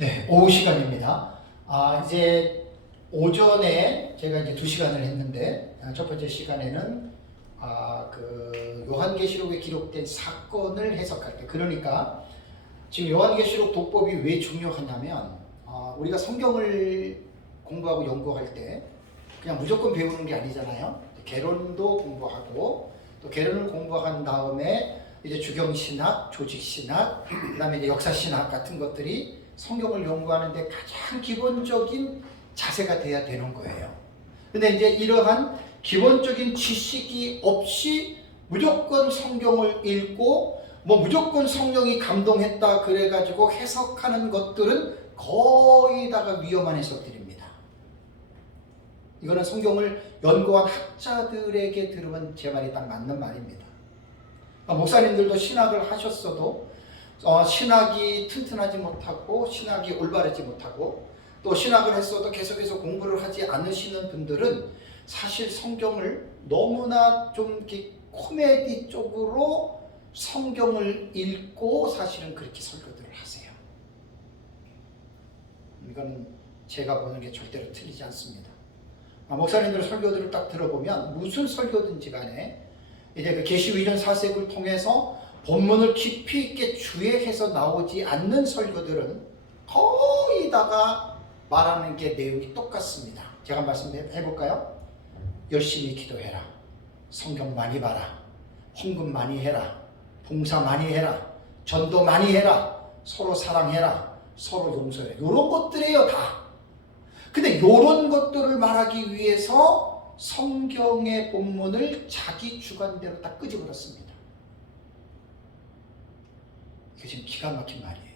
네, 오후 시간입니다. 이제 오전에 제가 이제 2시간을 했는데, 첫 번째 시간에는 그 요한계시록에 기록된 사건을 해석할 때, 그러니까 지금 요한계시록 독법이 왜 중요하냐면, 우리가 성경을 공부하고 연구할 때 그냥 무조건 배우는 게 아니잖아요. 개론도 공부하고, 또 개론을 공부한 다음에 이제 주경신학, 조직신학, 그 다음에 이제 역사신학 같은 것들이 성경을 연구하는데 가장 기본적인 자세가 돼야 되는 거예요. 근데 이제 이러한 기본적인 지식이 없이 무조건 성경을 읽고 무조건 성령이 감동했다 그래가지고 해석하는 것들은 거의 다가 위험한 해석들입니다. 이거는 성경을 연구한 학자들에게 들으면 제 말이 딱 맞는 말입니다. 목사님들도 신학을 하셨어도 신학이 튼튼하지 못하고 신학이 올바르지 못하고 또 신학을 했어도 계속해서 공부를 하지 않으시는 분들은 사실 성경을 너무나 좀 이렇게 코미디 쪽으로 성경을 읽고 사실은 그렇게 설교들을 하세요. 이건 제가 보는 게 절대로 틀리지 않습니다. 목사님들 설교들을 딱 들어보면 무슨 설교든지 간에 이제 그 계시위전 사색을 통해서 본문을 깊이 있게 주의해서 나오지 않는 설교들은 거의 다가 말하는 게 내용이 똑같습니다. 제가 말씀해 볼까요? 열심히 기도해라. 성경 많이 봐라. 헌금 많이 해라. 봉사 많이 해라. 전도 많이 해라. 서로 사랑해라. 서로 용서해라. 이런 것들이에요 다. 근데 이런 것들을 말하기 위해서 성경의 본문을 자기 주관대로 딱 끄집어놨습니다. 이게 지금 기가 막힌 말이에요.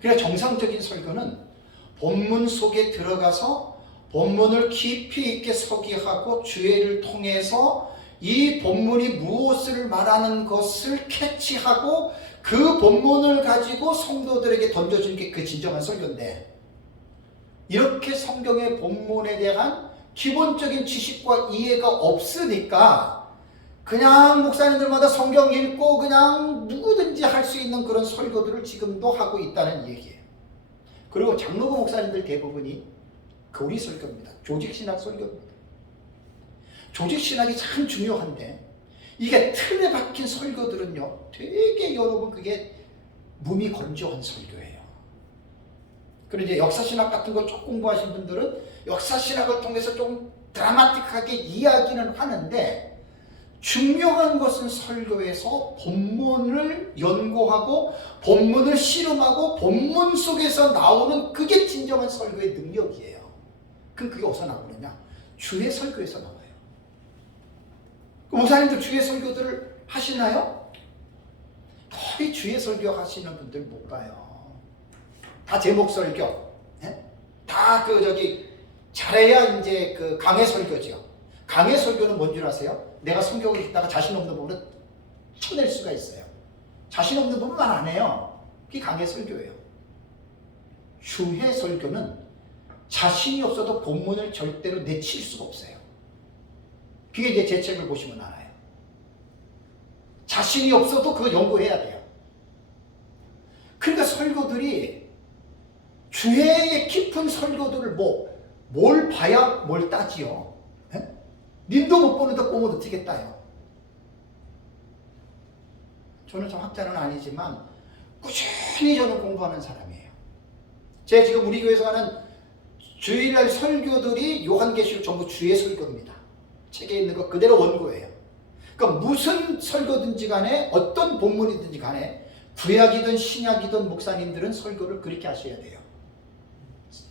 그래서 정상적인 설교는 본문 속에 들어가서 본문을 깊이 있게 서기하고 주의를 통해서 이 본문이 무엇을 말하는 것을 캐치하고 그 본문을 가지고 성도들에게 던져주는 게 그 진정한 설교인데, 이렇게 성경의 본문에 대한 기본적인 지식과 이해가 없으니까 그냥 목사님들마다 성경 읽고 그냥 누구든지 할 수 있는 그런 설교들을 지금도 하고 있다는 얘기예요. 그리고 장로교 목사님들 대부분이 교리 설교입니다. 조직신학 설교입니다. 조직신학이 참 중요한데 이게 틀에 박힌 설교들은요 되게 여러분 그게 몸이 건조한 설교예요. 그리고 이제 역사신학 같은 걸 쭉 공부하신 분들은 역사신학을 통해서 좀 드라마틱하게 이야기는 하는데, 중요한 것은 설교에서 본문을 연구하고 본문을 실험하고 본문 속에서 나오는 그게 진정한 설교의 능력이에요. 그럼 그게 어디서 나오느냐? 주의 설교에서 나와요. 목사님들 주의 설교들을 하시나요? 거의 주의 설교 하시는 분들 못 봐요. 다 제목 설교, 다 잘해야 이제 그 강해 설교죠. 강해 설교는 뭔 줄 아세요? 내가 성경을 읽다가 자신 없는 부분을 쳐낼 수가 있어요. 자신 없는 부분 말 안 해요. 그게 강해 설교예요. 주의 설교는 자신이 없어도 본문을 절대로 내칠 수가 없어요. 그게 이제 제 책을 보시면 알아요. 자신이 없어도 그거 연구해야 돼요. 그러니까 설교들이 주의 깊은 설교들을 뭘 봐야 뭘 따지요. 님도 못 보는데 꼬못 어떻게 따요. 저는 좀 학자는 아니지만 꾸준히 저는 공부하는 사람이에요. 제가 지금 우리 교회에서 하는 주일날 설교들이 요한계시록 전부 주의 설교입니다. 책에 있는 거 그대로 원고예요. 그러니까 무슨 설교든지 간에 어떤 본문이든지 간에 구약이든 신약이든 목사님들은 설교를 그렇게 하셔야 돼요.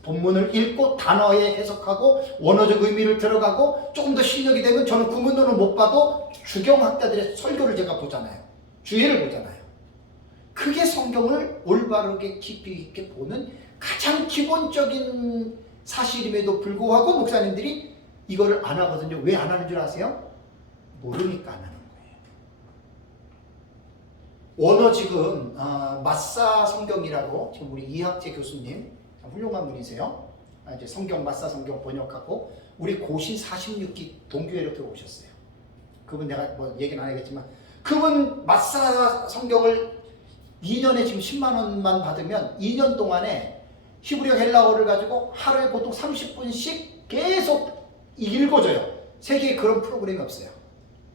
본문을 읽고 단어에 해석하고 원어적 의미를 들어가고 조금 더 실력이 되면 저는 구문론을 못 봐도 주경학자들의 설교를 제가 보잖아요. 주의를 보잖아요. 그게 성경을 올바르게 깊이 있게 보는 가장 기본적인 사실임에도 불구하고 목사님들이 이거를 안 하거든요. 왜 안 하는 줄 아세요? 모르니까 안 하는 거예요. 원어 지금 마사 성경이라고 지금 우리 이학재 교수님 훌륭한 분이세요. 이제 성경 마사 성경 번역하고 우리 고신 46기 동교회로 들어오셨어요. 그분 내가 얘기는 안 하겠지만 그분 마사 성경을 2년에 지금 10만 원만 받으면 2년 동안에 히브리어 헬라어를 가지고 하루에 보통 30분씩 계속 읽어줘요. 세계에 그런 프로그램이 없어요.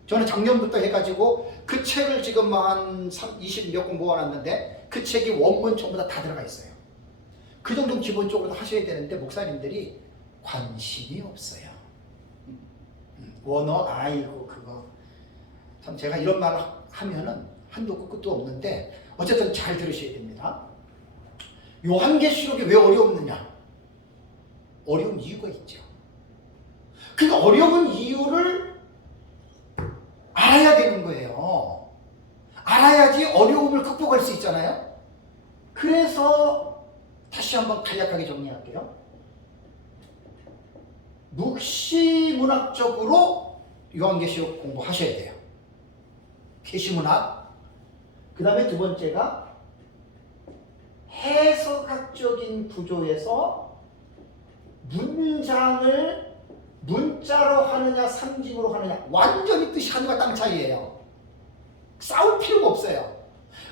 저는 작년부터 해가지고 그 책을 지금 한 20몇 권 모아놨는데 그 책이 원문 전부 다 들어가 있어요. 그 정도는 기본적으로 하셔야 되는데 목사님들이 관심이 없어요. 원어 아이고 그거 참 제가 이런 말 하면은 한도 끝도 없는데 어쨌든 잘 들으셔야 됩니다. 요한계시록이 왜 어려웠느냐? 어려운 이유가 있죠. 그 어려운 이유를 알아야 되는 거예요. 알아야지 어려움을 극복할 수 있잖아요. 그래서 다시 한번 간략하게 정리할게요. 묵시문학적으로 요한계시록 공부하셔야 돼요. 계시문학. 그 다음에 두 번째가 해석학적인 구조에서 문장을 문자로 하느냐 상징으로 하느냐 완전히 뜻이 하늘과 땅 차이예요. 싸울 필요가 없어요.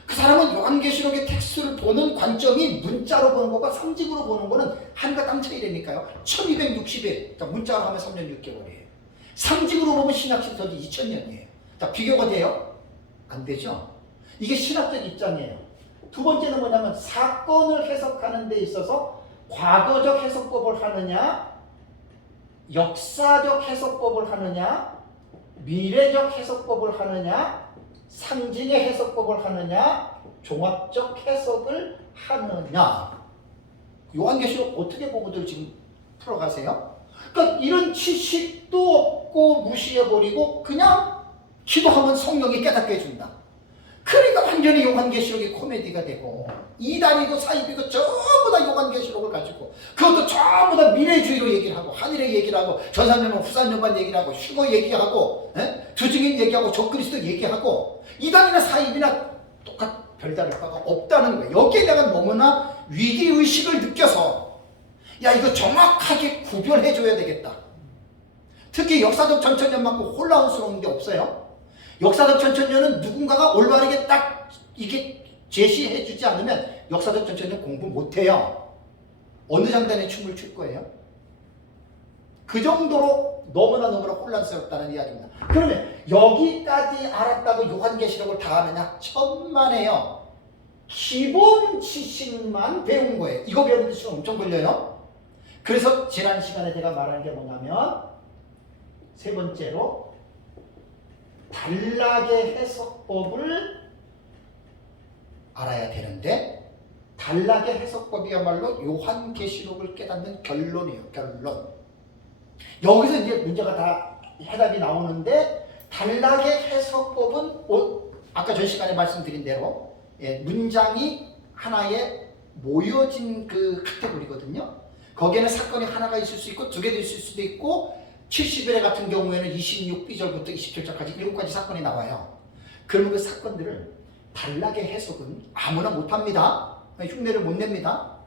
그 사람은 요한계시록의 텍스트를 보는 관점이 문자로 보는 것과 상징으로 보는 것은 하늘과 땅 차이라니까요. 1260일 문자로 하면 3년 6개월이에요. 상징으로 보면 신약시대도 2000년이에요. 자, 비교가 돼요? 안 되죠? 이게 신학적 입장이에요. 두 번째는 뭐냐면 사건을 해석하는 데 있어서 과거적 해석법을 하느냐 역사적 해석법을 하느냐 미래적 해석법을 하느냐 상징의 해석법을 하느냐 종합적 해석을 하느냐. 요한계시록 어떻게 보고들 지금 풀어가세요? 그러니까 이런 지식도 없고 무시해버리고 그냥 기도하면 성령이 깨닫게 해준다. 그러니까 완전히 요한계시록이 코미디가 되고 이단이고 사입이고 전부 다 요한계시록을 가지고 그것도 전부 다 미래주의로 얘기를 하고 하늘의 얘기를 하고 전산연만 후산연만 얘기를 하고 휴거 얘기하고 두증인 얘기하고 적그리스도 얘기하고 이단이나 사입이나 똑같 별다를 바가 없다는 거예요. 여기에 내가 너무나 위기의식을 느껴서 야 이거 정확하게 구별해줘야 되겠다. 특히 역사적 전천년만큼 혼란스러운 게 없어요. 역사적 전천년은 누군가가 올바르게 딱 이게 제시해주지 않으면 역사적 전천년 공부 못해요. 어느 장단에 춤을 출 거예요? 그 정도로 너무나 혼란스럽다는 이야기입니다. 그러면 여기까지 알았다고 요한계시록을 다 아느냐? 천만에요. 기본 지식만 배운 거예요. 이거 배우는데 시간 엄청 걸려요. 그래서 지난 시간에 제가 말한 게 뭐냐면 세 번째로 단락의 해석법을 알아야 되는데 단락의 해석법이야말로 요한계시록을 깨닫는 결론이에요. 결론. 여기서 이제 문제가 다 해답이 나오는데 단락의 해석법은 아까 전 시간에 말씀드린 대로 문장이 하나의 모여진 그 카테고리거든요. 거기에는 사건이 하나가 있을 수 있고 두 개도 있을 수도 있고 70일 같은 경우에는 26비절부터 27절까지 7가지 사건이 나와요. 그러면 그 사건들을 단락의 해석은 아무나 못합니다. 흉내를 못 냅니다.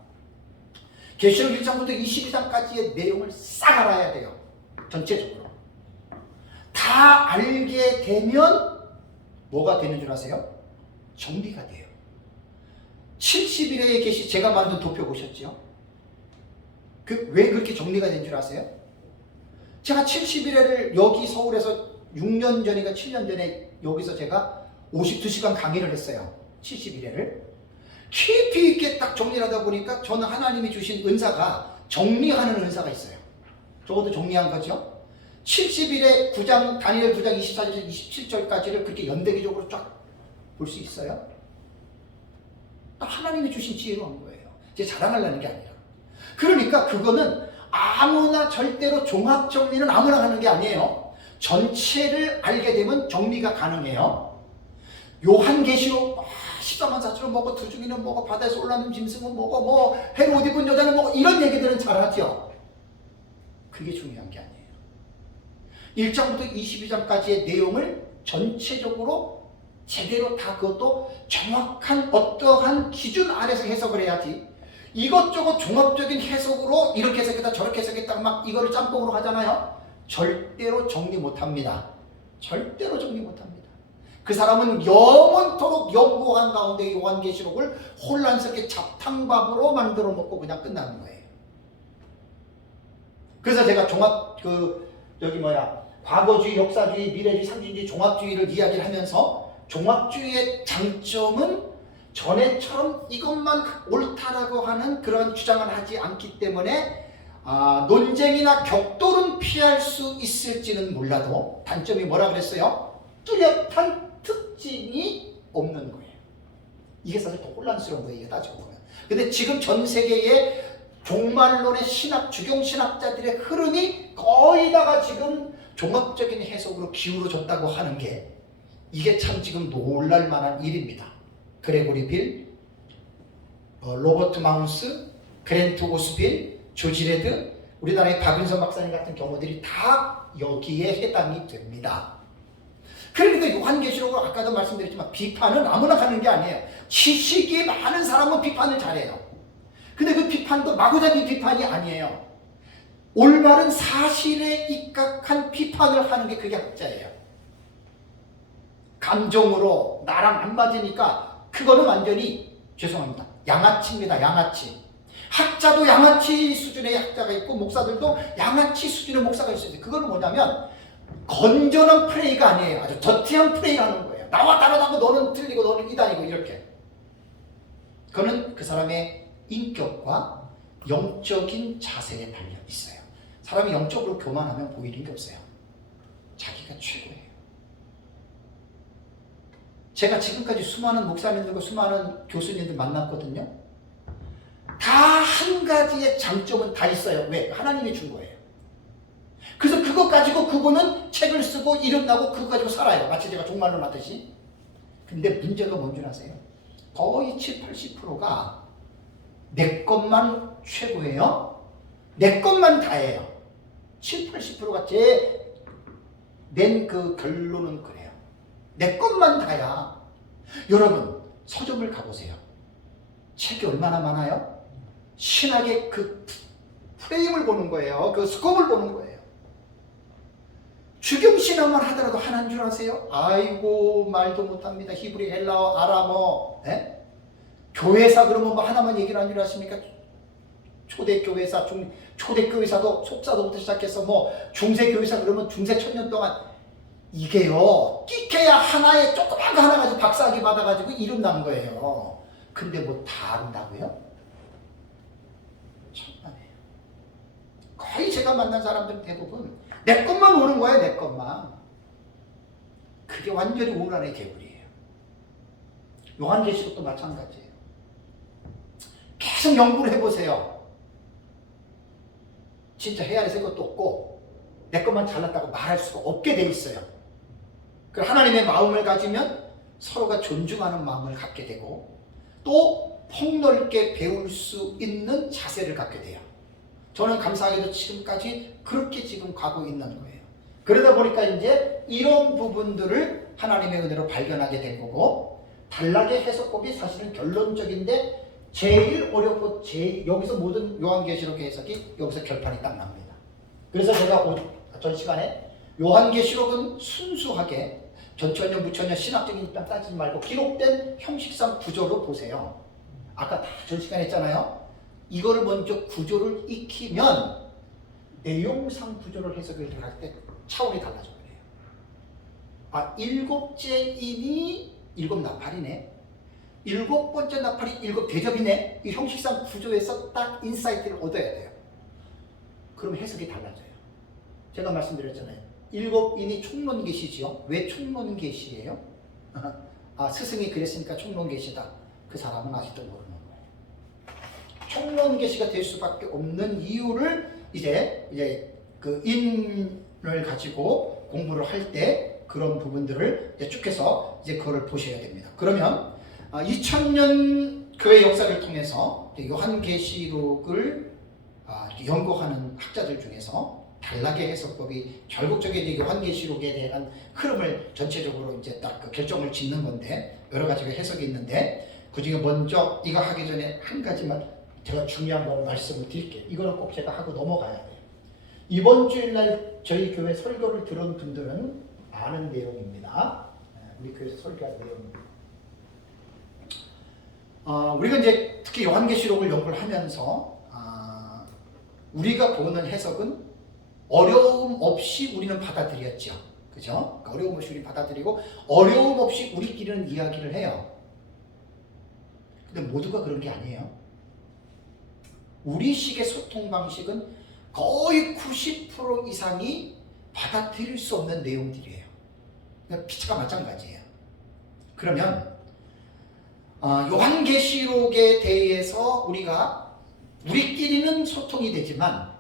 계시록 1장부터 22장까지의 내용을 싹 알아야 돼요. 전체적으로. 다 알게 되면 뭐가 되는 줄 아세요? 정리가 돼요. 70일의 계시 제가 만든 도표 보셨죠? 왜 그렇게 정리가 된 줄 아세요? 제가 70일회를 여기 서울에서 6년 전인가 7년 전에 여기서 제가 52시간 강의를 했어요. 71회를. 깊이 있게 딱 정리를 하다 보니까 저는 하나님이 주신 은사가 정리하는 은사가 있어요. 저것도 정리한 거죠. 70일에 9장, 다니엘 9장 24절, 27절까지를 그렇게 연대기적으로 쫙 볼 수 있어요. 하나님이 주신 지혜로 한 거예요. 제 자랑하려는 게 아니라. 그러니까 그거는 아무나 절대로 종합 정리는 아무나 하는 게 아니에요. 전체를 알게 되면 정리가 가능해요. 요한계시록 14만 4천원 먹어, 두중이는 먹어, 바다에서 올라오는 짐승은 먹어, 뭐 헤롯 입은 여자는 먹어, 이런 얘기들은 잘하죠. 그게 중요한 게 아니에요. 1장부터 22장까지의 내용을 전체적으로 제대로 다 그것도 정확한 어떠한 기준 아래서 해석을 해야지. 이것저것 종합적인 해석으로 이렇게 해석했다 저렇게 해석했다 막 이거를 짬뽕으로 하잖아요. 절대로 정리 못합니다. 절대로 정리 못합니다. 그 사람은 영원토록 연구한 가운데 요한계시록을 혼란스럽게 잡탕밥으로 만들어 먹고 그냥 끝나는 거예요. 그래서 제가 과거주의, 역사주의, 미래주의, 상징주의, 종합주의를 이야기를 하면서 종합주의의 장점은 전에처럼 이것만 옳다라고 하는 그런 주장을 하지 않기 때문에 논쟁이나 격돌은 피할 수 있을지는 몰라도 단점이 뭐라 그랬어요? 뚜렷한 특징이 없는 거예요. 이게 사실 더 혼란스러운 거예요. 이게 따지고 보면. 근데 지금 전 세계의 종말론의 신학, 주경신학자들의 흐름이 거의 다가 지금 종합적인 해석으로 기울어졌다고 하는 게 이게 참 지금 놀랄 만한 일입니다. 그레고리 빌, 로버트 마운스, 그랜트 오스빌, 조지 레드, 우리나라의 박윤선 박사님 같은 경우들이 다 여기에 해당이 됩니다. 그러니까 요한계시록을 아까도 말씀드렸지만 비판은 아무나 하는 게 아니에요. 지식이 많은 사람은 비판을 잘해요. 근데 그 비판도 마구잡이 비판이 아니에요. 올바른 사실에 입각한 비판을 하는 게 그게 학자예요. 감정으로 나랑 안 맞으니까 그거는 완전히 죄송합니다. 양아치입니다. 양아치. 학자도 양아치 수준의 학자가 있고 목사들도 양아치 수준의 목사가 있어요. 그거는 뭐냐면 건전한 프레이가 아니에요. 아주 더티한 프레이를 하는 거예요. 나와 다르다고 너는 틀리고 너는 이단이고 이렇게. 그거는 그 사람의 인격과 영적인 자세에 달려 있어요. 사람이 영적으로 교만하면 보이는 게 없어요. 자기가 최고예요. 제가 지금까지 수많은 목사님들과 수많은 교수님들 만났거든요. 다 한 가지의 장점은 다 있어요. 왜? 하나님이 준 거예요. 그래서 그것 가지고 그분은 책을 쓰고 이름 나고 그거 가지고 살아요. 마치 제가 종말론 하듯이. 근데 문제가 뭔 줄 아세요? 거의 70, 80%가 내 것만 최고예요. 내 것만 다예요. 70, 80%가 제 낸 그 결론은 그래요. 내 것만 다야. 여러분 서점을 가보세요. 책이 얼마나 많아요? 신학의 그 프레임을 보는 거예요. 그 스코프를 보는 거예요. 주경신학만 하더라도 하나인 줄 아세요? 아이고 말도 못합니다. 히브리, 헬라어, 아람어. 에? 교회사 그러면 뭐 하나만 얘기를 하는 줄 아십니까? 초대교회사, 초대교회사도 속사도부터 시작해서 뭐 중세교회사 그러면 중세 1000년 동안 이게요 끼켜야 하나에 조그만 거 하나 가지고 박사학위 받아가지고 이름 난 거예요. 근데 뭐 다 안다고요? 천만에요. 거의 제가 만난 사람들 대부분 내 것만 오는 거야. 내 것만. 그게 완전히 오란의 개구리예요. 요한계시록도 마찬가지예요. 계속 연구를 해보세요. 진짜 해야 될 것도 없고 내 것만 잘났다고 말할 수가 없게 돼 있어요. 그 하나님의 마음을 가지면 서로가 존중하는 마음을 갖게 되고 또 폭넓게 배울 수 있는 자세를 갖게 돼요. 저는 감사하게도 지금까지 그렇게 지금 가고 있는 거예요. 그러다 보니까 이제 이런 부분들을 하나님의 은혜로 발견하게 된 거고 단락의 해석법이 사실은 결론적인데 제일 어렵고 여기서 모든 요한계시록 해석이 여기서 결판이 딱 납니다. 그래서 제가 전 시간에 요한계시록은 순수하게 전천년, 무천년 신학적인 입장 따지지 말고 기록된 형식상 구조로 보세요. 아까 다 전 시간에 했잖아요. 이거를 먼저 구조를 익히면 내용상 구조를 해석을 할 때 차원이 달라져 버려요. 일곱째 인이 일곱 나팔이네. 일곱 번째 나팔이 일곱 대접이네. 이 형식상 구조에서 딱 인사이트를 얻어야 돼요. 그럼 해석이 달라져요. 제가 말씀드렸잖아요. 일곱 인이 총론계시지요. 왜 총론계시예요? 스승이 그랬으니까 총론계시다. 그 사람은 아직도 모르는 거예요. 총론계시가 될 수밖에 없는 이유를 이제 그 인을 가지고 공부를 할 때 그런 부분들을 이제 쭉 해서 이제 그거를 보셔야 됩니다. 그러면 2000년 교회 역사를 통해서 요한계시록을 연구하는 학자들 중에서 단락의 해석법이 결국적인 요한계시록에 대한 흐름을 전체적으로 이제 딱 그 결정을 짓는 건데 여러 가지가 해석이 있는데 그 중에 먼저 이거 하기 전에 한 가지만 제가 중요한 걸 말씀을 드릴게요. 이거는 꼭 제가 하고 넘어가야 돼요. 이번 주일날 저희 교회 설교를 들은 분들은 아는 내용입니다. 우리 교회에서 설교한 내용. 우리가 이제 특히 요한계시록을 연구를 하면서 우리가 보는 해석은 어려움 없이 우리는 받아들였죠. 그죠? 그러니까 어려움 없이 우리 받아들이고 어려움 없이 우리끼리는 이야기를 해요. 근데 모두가 그런 게 아니에요. 우리식의 소통 방식은 거의 90% 이상이 받아들일 수 없는 내용들이에요. 그러니까 피차가 마찬가지예요. 그러면 요한계시록에 대해서 우리끼리는 소통이 되지만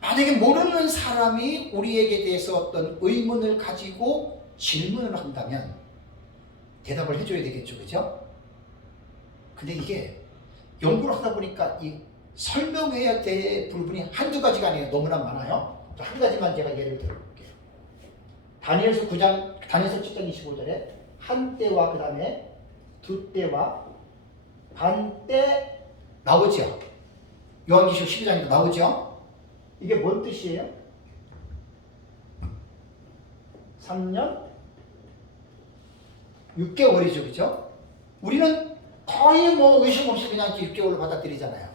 만약에 모르는 사람이 우리에게 대해서 어떤 의문을 가지고 질문을 한다면 대답을 해줘야 되겠죠. 그죠? 근데 이게 연구를 하다 보니까 이 설명해야 될 부분이 한두 가지가 아니에요. 너무나 많아요. 한 가지만 제가 예를 들어볼게요. 다니엘서 9장, 다니엘서 7장 25절에 한 때와 그 다음에 두 때와 반 때 나오죠. 요한계시록 12장에도 나오죠. 이게 뭔 뜻이에요? 3년 6개월이죠. 그죠? 우리는 거의 뭐 의심 없이 그냥 6개월로 받아들이잖아요.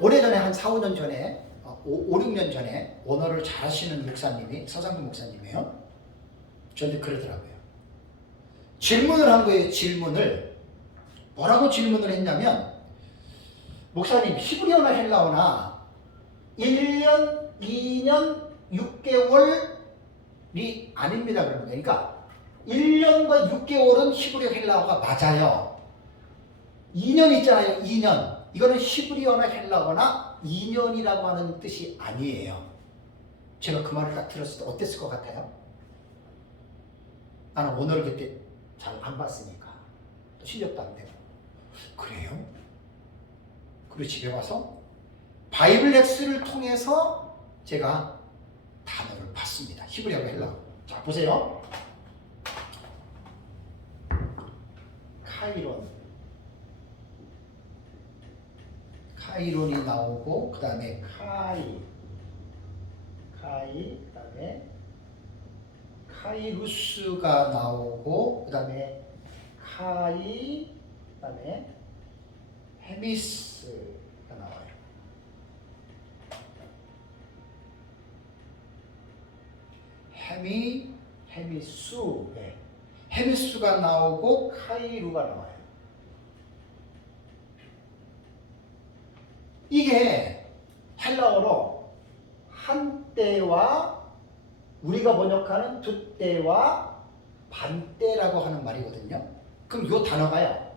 오래전에 한 4, 5년 전에 5, 6년 전에 언어를 잘 하시는 목사님이 서상국 목사님이에요. 저한테 그러더라고요. 질문을 한 거예요. 질문을. 뭐라고 질문을 했냐면 목사님 히브리어나 헬라어나 1년, 2년, 6개월이 아닙니다. 그러는 거예요. 그러니까 1년과 6개월은 히브리어 헬라어가 맞아요. 2년 있잖아요. 2년. 이거는 히브리어나 헬라어나 2년이라고 하는 뜻이 아니에요. 제가 그 말을 딱 들었을 때 어땠을 것 같아요? 나는 언어를 그때 잘 안 봤으니까 또 실력도 안 되고 그래요? 그리고 집에 와서 바이블 렉스를 통해서 제가 단어를 봤습니다. 히브리어가 헬라어. 자 보세요. 카이론이 나오고 그 다음에 그 다음에 카이루스가 나오고 그 다음에 그 다음에 헤미스가 나와요. 헤미수, 네. 헤미수가 나오고 카이루가 나와요. 이게 헬라어로 한때와 우리가 번역하는 두때와 반때라고 하는 말이거든요. 그럼 이 단어가요.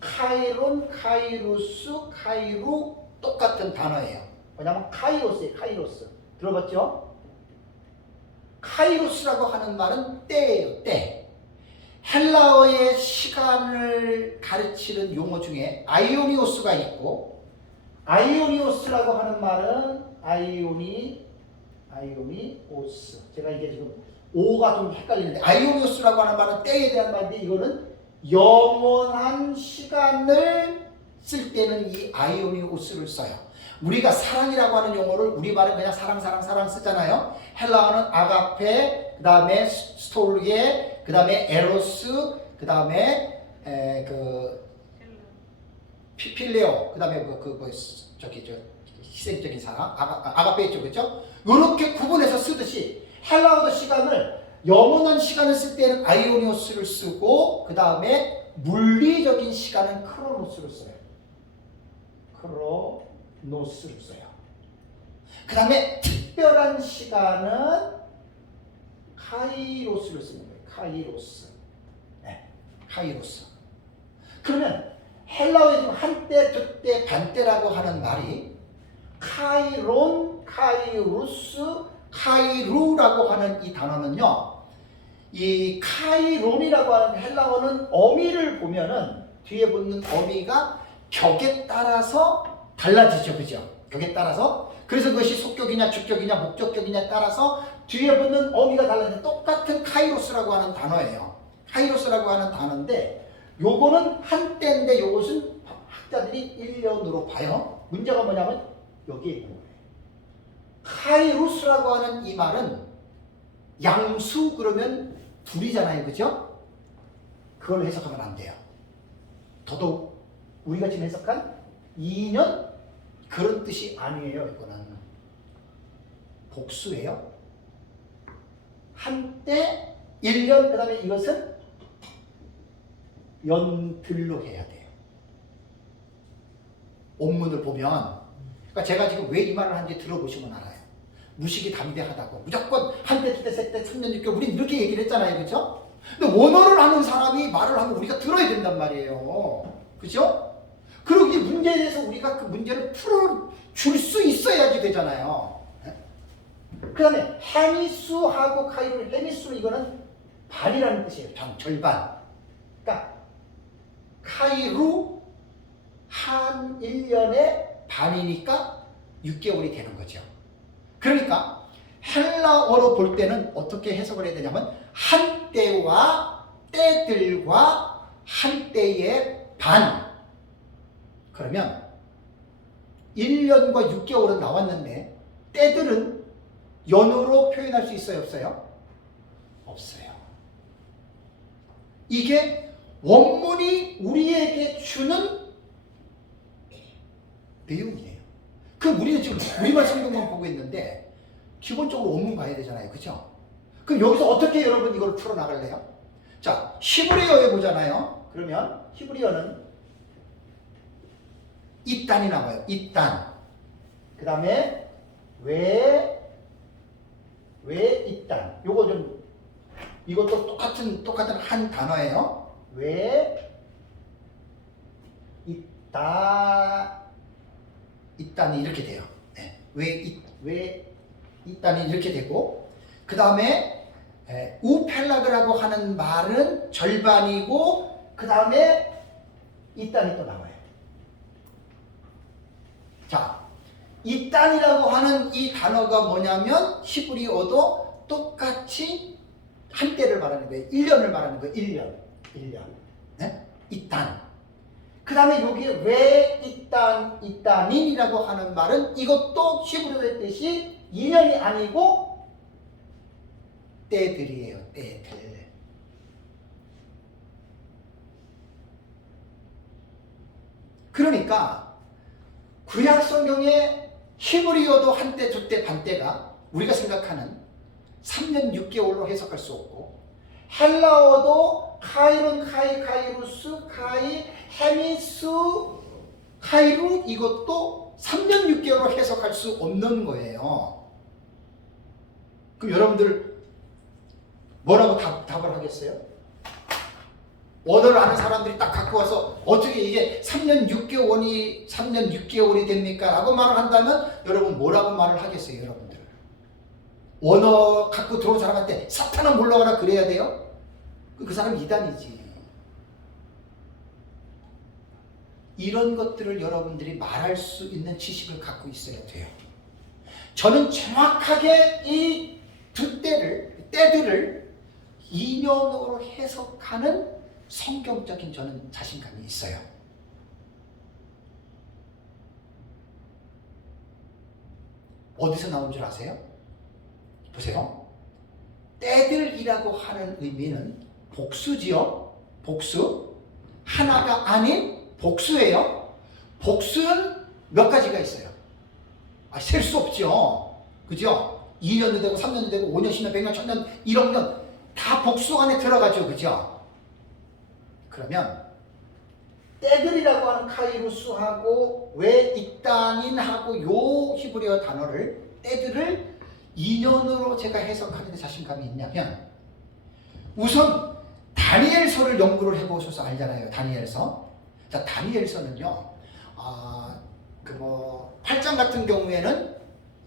카이론, 카이루스, 카이루 똑같은 단어예요. 뭐냐면 카이로스예요. 카이로스. 들어봤죠? 카이로스라고 하는 말은 때예요. 때. 헬라어의 시간을 가르치는 용어 중에 아이오니오스가 있고 아이오니오스라고 하는 말은 아이오니오스. 제가 이게 지금 오가 좀 헷갈리는데 아이오니오스라고 하는 말은 때에 대한 말인데 이거는 영원한 시간을 쓸 때는 이 아이오니오스를 써요. 우리가 사랑이라고 하는 용어를 우리말은 그냥 사랑 쓰잖아요. 헬라어는 아가페, 그 다음에 스톨게, 그 다음에 에로스, 그 다음에 필레오, 그 다음에 희생적인 사랑, 아가페 있죠, 그렇죠? 이렇게 구분해서 쓰듯이 헬라어도 시간을 영원한 시간을 쓸 때는 아이오니오스를 쓰고 그 다음에 물리적인 시간은 크로노스를 써요. 크로노스를 써요. 그 다음에 특별한 시간은 카이로스를 쓰는 거예요. 카이로스. 네, 카이로스. 그러면 헬라어에 지금 한때, 두때, 반때라고 하는 말이 카이론, 카이루스, 카이루라고 하는 이 단어는요. 이 카이론이라고 하는 헬라어는 어미를 보면은 뒤에 붙는 어미가 격에 따라서 달라지죠. 그죠? 격에 따라서. 그래서 그것이 속격이냐 주격이냐 목적격이냐에 따라서 뒤에 붙는 어미가 달라지는 똑같은 카이로스라고 하는 단어예요. 카이로스라고 하는 단어인데 요거는 한때인데 요것은 학자들이 1년으로 봐요. 문제가 뭐냐면 여기에 있는 거예요. 카이루스라고 하는 이 말은 양수 그러면 둘이잖아요. 그죠? 그걸 해석하면 안 돼요. 더더욱 우리가 지금 해석한 2년 그런 뜻이 아니에요. 이거는 복수예요. 한때 1년 그 다음에 이것은 연들로 해야 돼요. 원문을 보면 그러니까 제가 지금 왜 이 말을 하는지 들어보시면 알아요. 무식이 담대하다고 무조건 한때 두때 셋때 3년 6개월 우린 이렇게 얘기를 했잖아요. 그죠? 근데 원어를 아는 사람이 말을 하면 우리가 들어야 된단 말이에요. 그죠? 그리고 이 문제에 대해서 우리가 그 문제를 풀어줄 수 있어야지 되잖아요. 그 다음에 헤미수하고 카이루, 헤미수는 이거는 반이라는 뜻이에요. 절반. 그러니까 카이루 한 1년에 반이니까 6개월이 되는 거죠. 그러니까 헬라어로 볼 때는 어떻게 해석을 해야 되냐면 한때와 때들과 한때의 반. 그러면 1년과 6개월은 나왔는데 때들은 연으로 표현할 수 있어요? 없어요? 없어요. 이게 원문이 우리에게 주는 내용이에요. 그럼 우리는 지금 우리말 성경만 보고 있는데 기본적으로 원문 봐야 되잖아요. 그죠? 그럼 여기서 어떻게 여러분 이걸 풀어나갈래요? 자, 히브리어에 보잖아요. 그러면 히브리어는 이단이 나와요. 이단. 그 다음에 왜 이단. 요거 좀 이것도 똑같은 한 단어예요. 왜 이단이 이렇게 돼요. 네. 왜 이단이 이렇게 되고 그 다음에 우펠라그라고 하는 말은 절반이고 그 다음에 이단이 또 나와요. 자, 이단이라고 하는 이 단어가 뭐냐면 히브리어도 똑같이 한때를 말하는 거예요. 1년을 말하는 거예요. 1년. 네? 이단. 그 다음에 여기에 왜 이단인이라고 하는 말은 이것도 히브리어의 뜻이 2년이 아니고 때들이에요. 때들. 그러니까 구약 성경에 히브리어도 한때, 두때, 반때가 우리가 생각하는 3년 6개월로 해석할 수 없고 헬라어도 카이론, 카이루스, 헤미수, 카이루 이것도 3년 6개월로 해석할 수 없는 거예요. 그럼 여러분들 뭐라고 답을 하겠어요? 원어를 아는 사람들이 딱 갖고 와서 어떻게 이게 3년 6개월이 됩니까? 라고 말을 한다면 여러분 뭐라고 말을 하겠어요? 여러분들 원어 갖고 들어온 사람한테 사탄은 물러가라 그래야 돼요? 그 사람 이단이지. 이런 것들을 여러분들이 말할 수 있는 지식을 갖고 있어야 돼요. 저는 정확하게 이 두 때들을 2년으로 해석하는 성경적인 저는 자신감이 있어요. 어디서 나온 줄 아세요? 보세요. 때들이라고 하는 의미는 복수지요. 복수. 하나가 아닌 복수예요. 복수는 몇 가지가 있어요. 셀 수 없죠. 그죠? 2년도 되고 3년도 되고 5년, 10년, 100년, 1000년, 1억 년 다 복수 안에 들어가죠. 그죠? 그러면 때들이라고 하는 카이루스하고 왜 이단인하고 요 히브리어 단어를 때들을 2년으로 제가 해석하는 데 자신감이 있냐면 우선 다니엘서를 연구를 해보셔서 알잖아요. 다니엘서. 자, 다니엘서는요. 8장 같은 경우에는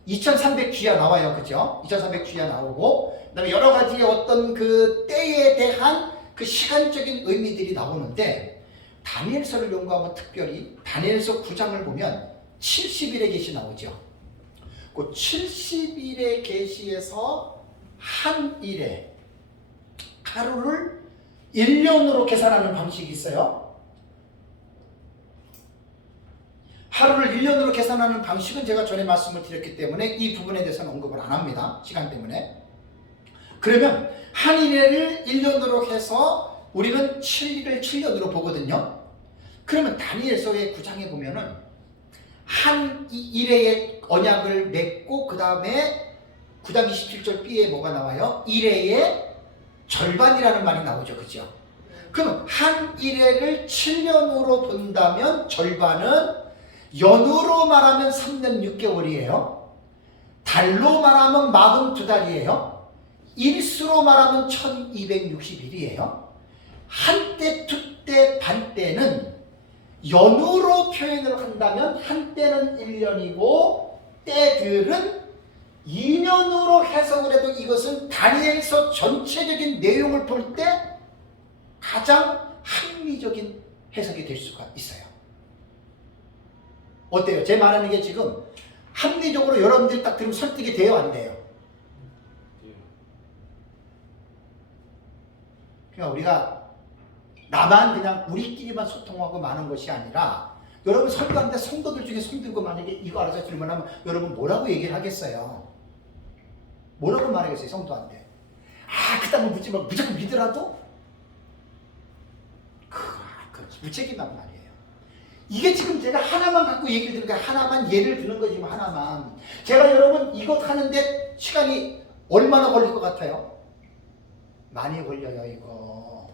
2300주야 나와요. 그죠? 2300주야 나오고 그다음에 여러 가지의 어떤 그 때에 대한 그 시간적인 의미들이 나오는데 다니엘서를 연구하면 특별히 다니엘서 9장을 보면 70일의 계시 나오죠. 그 70일의 계시에서 한 일에 하루를 1년으로 계산하는 방식이 있어요. 하루를 1년으로 계산하는 방식은 제가 전에 말씀을 드렸기 때문에 이 부분에 대해서는 언급을 안 합니다. 시간 때문에. 그러면 한 일회를 1년으로 해서 우리는 7일을 7년으로 보거든요. 그러면 다니엘서의 9장에 보면은 한 일회의 언약을 맺고 그 다음에 9장 27절 B에 뭐가 나와요? 일회의 절반이라는 말이 나오죠. 그죠? 그럼 한 일회를 7년으로 본다면 절반은 연으로 말하면 3년 6개월이에요. 달로 말하면 42달이에요. 일수로 말하면 1260일이에요. 한때, 두때, 반때는 연으로 표현을 한다면 한때는 1년이고 때들은 2년으로 해석을 해도 이것은 다니엘서 전체적인 내용을 볼 때 가장 합리적인 해석이 될 수가 있어요. 어때요? 제 말하는 게 지금 합리적으로 여러분들이 딱 들으면 설득이 돼요? 안 돼요? 그러니까 우리가 나만 그냥 우리끼리만 소통하고 마는 것이 아니라 여러분 설교하는데 성도들 중에 손 들고 만약에 이거 알아서 질문하면 여러분 뭐라고 얘기를 하겠어요? 뭐라고 말하겠어요? 성도한테. 그딴 거 묻지 말고 무조건 믿으라도? 무책임한 말이에요. 이게 지금 제가 하나만 갖고 얘기를 드는 거야. 하나만 예를 드는 거지 뭐 하나만. 제가 여러분 이것 하는데 시간이 얼마나 걸릴 것 같아요? 많이 걸려요 이거.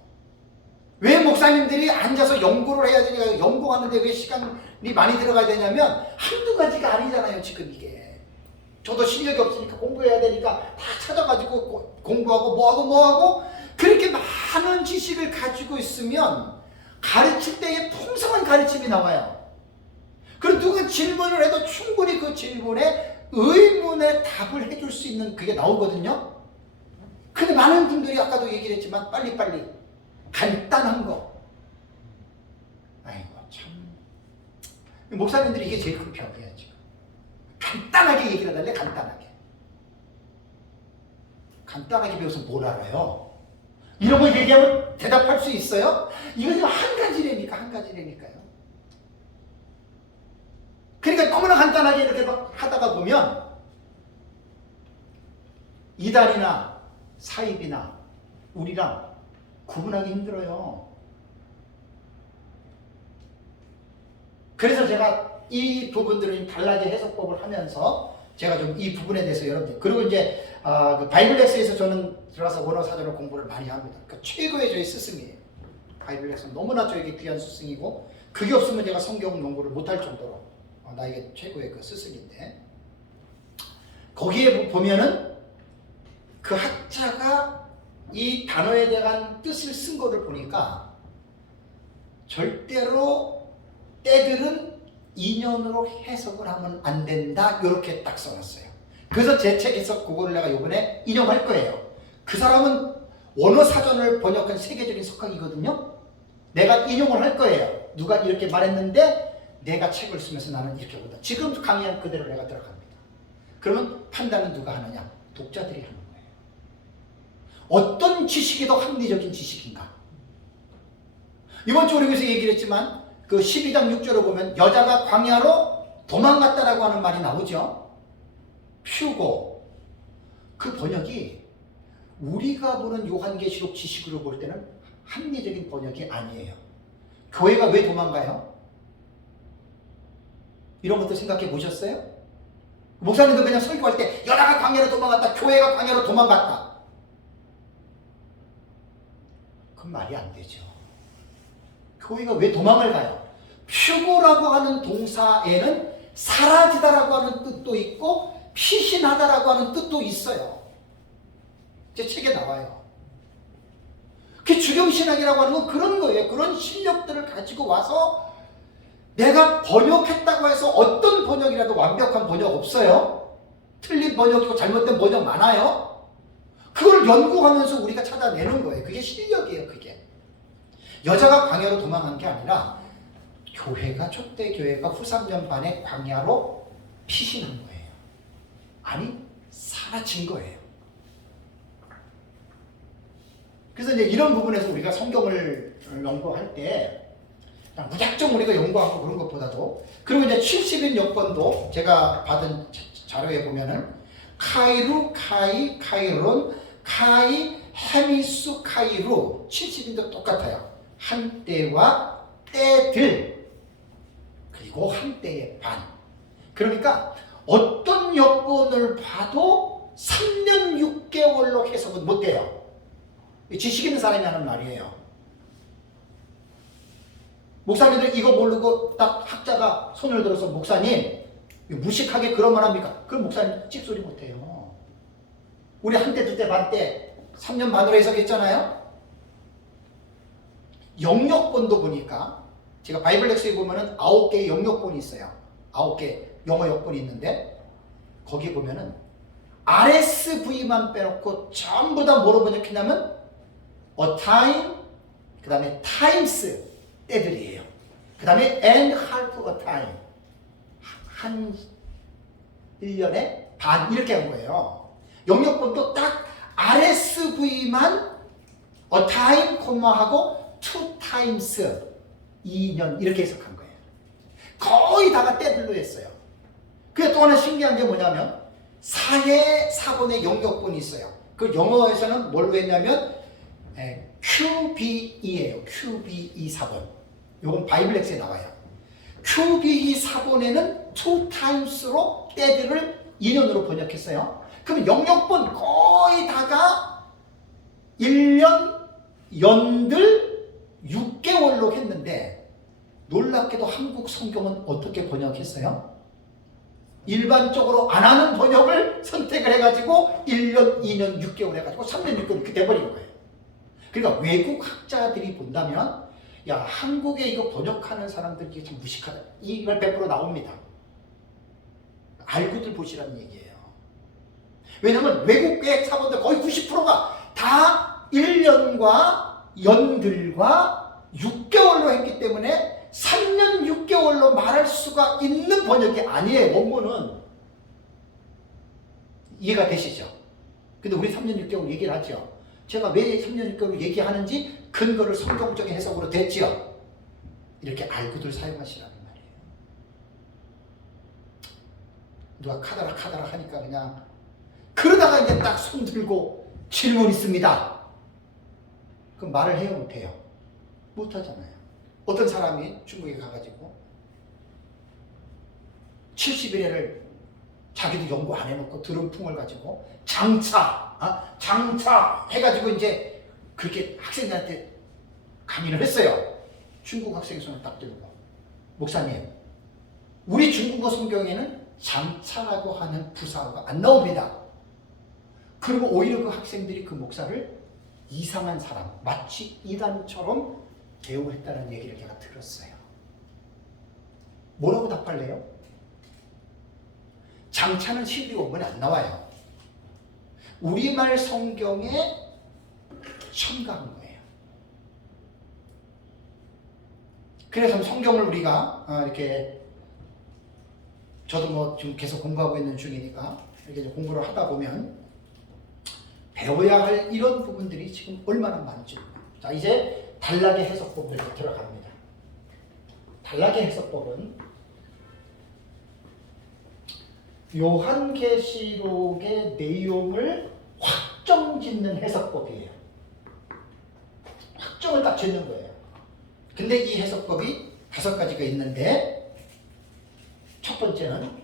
왜 목사님들이 앉아서 연구를 해야 되냐, 연구하는데 왜 시간이 많이 들어가야 되냐면 한두 가지가 아니잖아요 지금 이게. 저도 실력이 없으니까 공부해야 되니까 다 찾아가지고 공부하고 뭐하고 그렇게 많은 지식을 가지고 있으면 가르칠 때에 풍성한 가르침이 나와요. 그리고 누가 질문을 해도 충분히 그 질문에 의문의 답을 해줄 수 있는 그게 나오거든요. 근데 많은 분들이 아까도 얘기를 했지만 빨리빨리 간단한 거. 아이고 참. 목사님들이 이게 제일 큰 병이에요 지금. 간단하게 얘기를 해달래. 간단하게 배워서 뭘 알아요? 이런 거 얘기하면 대답할 수 있어요? 이거 지금 한 가지라니까요. 그러니까 너무나 간단하게 이렇게 막 하다가 보면 이단이나 사입이나 우리랑 구분하기 힘들어요. 그래서 제가 이 부분들을 단락의 해석법을 하면서 제가 좀 이 부분에 대해서 여러분들 그리고 이제 그 바이블렉스에서 저는 들어가서 원어 사전을 공부를 많이 합니다. 그러니까 최고의 저희 스승이에요. 바이블렉스는 너무나 저에게 귀한 스승이고 그게 없으면 제가 성경 연구를 못할 정도로 나에게 최고의 그 스승인데 거기에 보면은 그 학자가 이 단어에 대한 뜻을 쓴 거를 보니까 절대로 때들은 인연으로 해석을 하면 안 된다 이렇게 딱 써놨어요. 그래서 제 책에서 그거를 내가 이번에 인용할 거예요. 그 사람은 원어 사전을 번역한 세계적인 석학이거든요. 내가 인용을 할 거예요. 누가 이렇게 말했는데 내가 책을 쓰면서 나는 이렇게 보다. 지금 강의한 그대로 내가 들어갑니다. 그러면 판단은 누가 하느냐? 독자들이 하는 거예요. 어떤 지식이 더 합리적인 지식인가? 이번 주 우리 교회에서 얘기를 했지만 그 12장 6절을 보면 여자가 광야로 도망갔다라고 하는 말이 나오죠. 퓨고. 그 번역이 우리가 보는 요한계시록 지식으로 볼 때는 합리적인 번역이 아니에요. 교회가 왜 도망가요? 이런 것도 생각해 보셨어요? 목사님도 그냥 설교할 때 여자가 광야로 도망갔다, 교회가 광야로 도망갔다. 그건 말이 안 되죠. 교회가 왜 도망을 가요? 퓨고라고 하는 동사에는 사라지다라고 하는 뜻도 있고 피신하다라고 하는 뜻도 있어요. 제 책에 나와요. 그 주경신학이라고 하는 건 그런 거예요. 그런 실력들을 가지고 와서 내가 번역했다고 해서 어떤 번역이라도 완벽한 번역 없어요. 틀린 번역이고 잘못된 번역 많아요. 그걸 연구하면서 우리가 찾아내는 거예요. 그게 실력이에요. 그게. 여자가 광야로 도망간 게 아니라 교회가 촛대교회가 후 3년 반에 광야로 피신한 거예요. 아니 사라진 거예요. 그래서 이제 이런 부분에서 우리가 성경을 연구할 때 무작정 우리가 연구하고 그런 것보다도 그리고 이제 70인 여건도 제가 받은 자료에 보면은 카이루, 카이, 카이론, 카이 헤미수 카이루 70인도 똑같아요. 한때와 때들 그리고 한때의 반. 그러니까 어떤 여건을 봐도 3년 6개월로 해석은 못 돼요. 지식 있는 사람이 하는 말이에요. 목사님들 이거 모르고 딱 학자가 손을 들어서 목사님 무식하게 그런 말 합니까? 그럼 목사님 찍소리 못해요. 우리 한때 두때 반때 3년 반으로 해석했잖아요. 영역본도 보니까 제가 바이블 렉스에 보면은 9개의 영역본이 있어요. 9개 영어 역본이 있는데 거기 보면은 RSV만 빼놓고 전부 다 뭐로 번역했냐면 a time, 그 다음에 times 때들이에요. 그 다음에 and half a time, 한 1년에 반 이렇게 한 거예요. 영역본도 딱 RSV만 a time, 하고 two times 2년 이렇게 해석한 거예요. 거의 다가 때들로 했어요. 그게 또 하나 신기한 게 뭐냐면 사해 사본의 영역본이 있어요. 그 영어에서는 뭘로 했냐면 QBE예요. QBE 사본. 요건 바이블렉스에 나와요. QBE 사본에는 two times로 때들을 2년으로 번역했어요. 그럼 영역본 거의 다가 1년 연들 6개월로 했는데 놀랍게도 한국 성경은 어떻게 번역했어요? 일반적으로 안 하는 번역을 선택을 해가지고 1년, 2년, 6개월 해가지고 3년, 6개월 이렇게 돼버린 거예요. 그러니까 외국 학자들이 본다면 야 한국에 이거 번역하는 사람들이 참 무식하다. 이걸 100% 나옵니다. 알고들 보시라는 얘기예요. 왜냐면 외국의 사본들 거의 90%가 다 1년과 연들과 6개월로 했기 때문에 3년 6개월로 말할 수가 있는 번역이 아니에요. 원문은. 이해가 되시죠? 근데 우리 3년 6개월 얘기를 하죠. 제가 왜 3년 6개월 얘기하는지 근거를 성경적인 해석으로 됐죠. 이렇게 알고들 사용하시라는 말이에요. 누가 카다라 하니까 그냥 그러다가 이제 딱 손 들고 질문 있습니다. 그럼 말을 해요, 못해요? 못하잖아요. 어떤 사람이 중국에 가가지고 70일을 자기도 연구 안 해놓고 드럼풍을 가지고 장차 해가지고 이제 그렇게 학생들한테 강의를 했어요. 중국 학생이 손을 딱 들고 목사님 우리 중국어 성경에는 장차라고 하는 부사가 안 나옵니다. 그리고 오히려 그 학생들이 그 목사를 이상한 사람 마치 이단처럼 대우를 했다는 얘기를 제가 들었어요. 뭐라고 답할래요? 장차는 히브리 원문에 안 나와요. 우리말 성경에 첨가한 거예요. 그래서 성경을 우리가 이렇게 저도 뭐 지금 계속 공부하고 있는 중이니까 이렇게 공부를 하다 보면 배워야 할 이런 부분들이 지금 얼마나 많은지. 자, 이제 단락의 해석법으로 들어갑니다. 단락의 해석법은 요한계시록의 내용을 확정짓는 해석법이에요. 확정을 딱 짓는 거예요. 근데 이 해석법이 5가지가 있는데 첫 번째는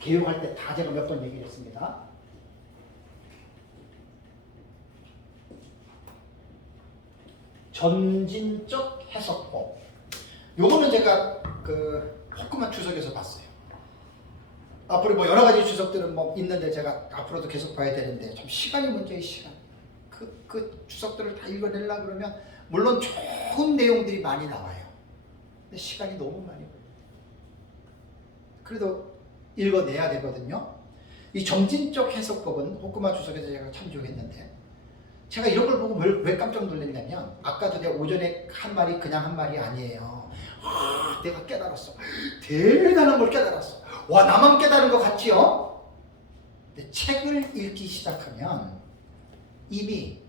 개요할 때 다 제가 몇 번 얘기를 했습니다. 점진적 해석법. 요거는 제가 그 호크만 주석에서 봤어요. 앞으로 뭐 여러 가지 주석들은 뭐 있는데 제가 앞으로도 계속 봐야 되는데 좀 시간이 문제예요. 시간. 그 주석들을 다 읽어내려고 그러면 물론 좋은 내용들이 많이 나와요. 근데 시간이 너무 많이 걸려요. 그래도 읽어내야 되거든요. 이 점진적 해석법은 호크마 주석에서 제가 참조했는데 제가 이런 걸 보고 왜 깜짝 놀랐냐면 아까도 내가 오전에 한 말이 그냥 한 말이 아니에요. 내가 깨달았어. 대단한 걸 깨달았어. 와 나만 깨달은 것 같지요? 근데 책을 읽기 시작하면 이미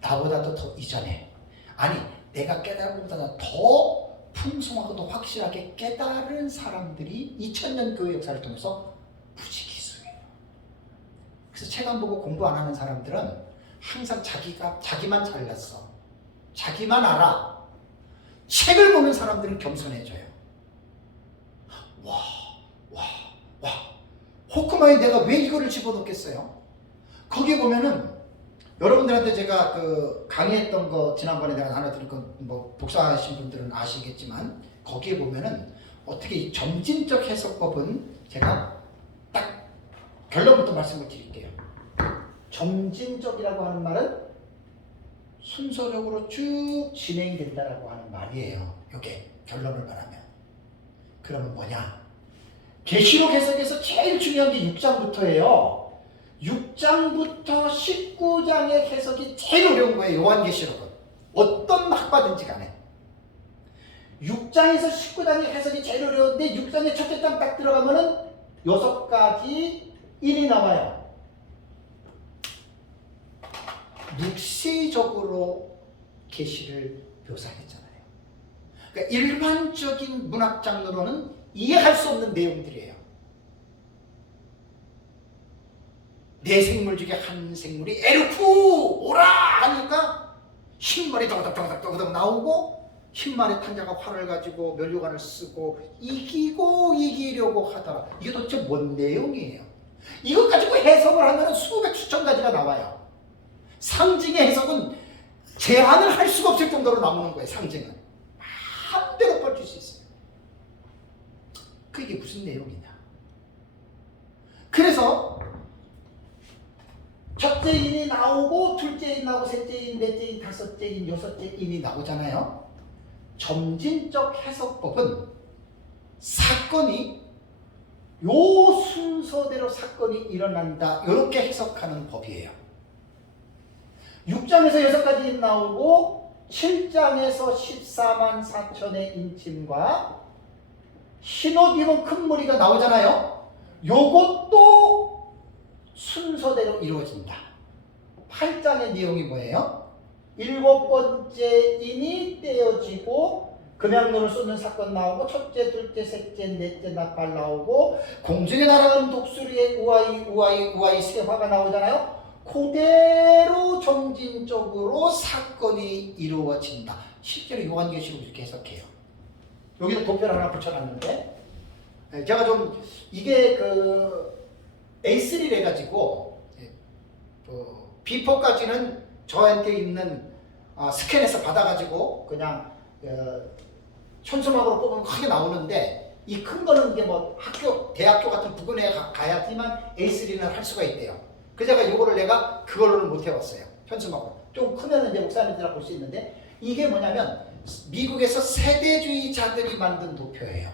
나보다도 더 이전에 아니 내가 깨달은 것보다 더 풍성하고 더 확실하게 깨달은 사람들이 2000년 교회 역사를 통해서 무지기수예요. 그래서 책 안 보고 공부 안 하는 사람들은 항상 자기만 잘났어. 자기만 알아. 책을 보는 사람들은 겸손해져요. 와, 와, 와. 호크마에 내가 왜 이거를 집어넣겠어요? 거기에 보면은 여러분들한테 제가 그 강의했던 거 지난번에 내가 나눠드린 거 뭐 복사하신 분들은 아시겠지만 거기에 보면은 어떻게 이 점진적 해석법은 제가 딱 결론부터 말씀을 드릴게요. 점진적이라고 하는 말은 순서적으로 쭉 진행된다라고 하는 말이에요. 이게 결론을 말하면. 그러면 뭐냐? 계시록 해석에서 제일 중요한 게 6장부터예요. 6장부터 19장의 해석이 제일 어려운 거예요. 요한계시록은. 어떤 학파든지 간에. 6장에서 19장의 해석이 제일 어려운데 6장의 첫째 장 딱 들어가면은 6가지 인이 나와요. 묵시적으로 계시를 묘사했잖아요. 그러니까 일반적인 문학 장르로는 이해할 수 없는 내용들이에요. 네 생물 중에 한 생물이 에르쿠 오라 하니까 흰말이 더덕더덕 나오고 흰말의 탕자가 활을 가지고 면류관을 쓰고 이기려고 하더라. 이게 도대체 뭔 내용이에요? 이것 가지고 해석을 하면 수백 수천 가지가 나와요. 상징의 해석은 제한을 할 수가 없을 정도로 나오는 거예요. 상징은 마음대로 펼칠 수 있어요. 그게 무슨 내용이냐? 그래서 첫째 인이 나오고 둘째 인 나오고 셋째 인, 넷째 인, 다섯째 인, 여섯째 인이 나오잖아요. 점진적 해석법은 사건이 요 순서대로 사건이 일어난다 이렇게 해석하는 법이에요. 6장에서 6가지 인 나오고 7장에서 14만 4천의 인침과 흰옷 입은 큰 무리가 나오잖아요. 요것도 순서대로 이루어진다. 8장의 내용이 뭐예요? 7번째 인이 떼어지고 금양로를 쏟는 사건 나오고 첫째, 둘째, 셋째, 넷째 나팔 나오고 공중에 날아가는 독수리의 우아이 세화가 나오잖아요. 그대로 점진적으로 사건이 이루어진다. 실제로 요한계시록 이렇게 해석해요. 여기도 도표를 하나 붙여놨는데 제가 좀 이게 그 A3를 해가지고 비포까지는 저한테 있는 스캔해서 받아가지고 그냥 현수막으로 뽑으면 크게 나오는데 이 큰 거는 이게 뭐 대학교 같은 부근에 가야지만 A3는 할 수가 있대요. 그래서 제가 이거를 내가 그걸로는 못 해왔어요. 현수막으로. 좀 크면 이제 목사님들이 볼 수 있는데 이게 뭐냐면 미국에서 세대주의자들이 만든 도표예요.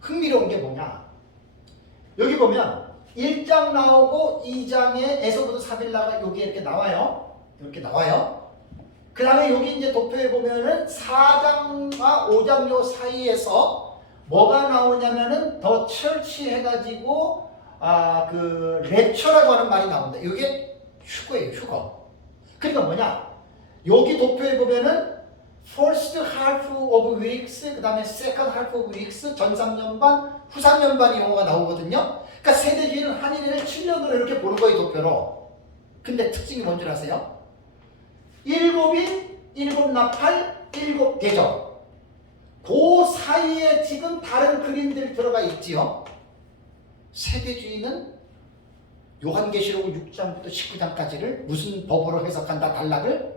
흥미로운 게 뭐냐? 여기 보면 1장 나오고 2장에 에서부터 사빌라가 여기 이렇게 나와요. 이렇게 나와요. 그 다음에 여기 이제 도표에 보면은 4장과 5장 요 사이에서 뭐가 나오냐면은 더 철치 해가지고 그 랩처라고 하는 말이 나온다. 이게 휴거예요, 휴거. 그러니까 뭐냐? 여기 도표에 보면은 first half of weeks, 그 다음에 second half of weeks, 전 3년반, 후 3년반 용어가 나오거든요. 그러니까 세대주의는 한일을 7년으로 이렇게 보는 거예요, 도표로. 근데 특징이 뭔 줄 아세요? 7인, 7나팔, 7대접. 그 사이에 지금 다른 그림들이 들어가 있지요. 세대주의는 요한계시록 6장부터 19장까지를 무슨 법으로 해석한다? 단락을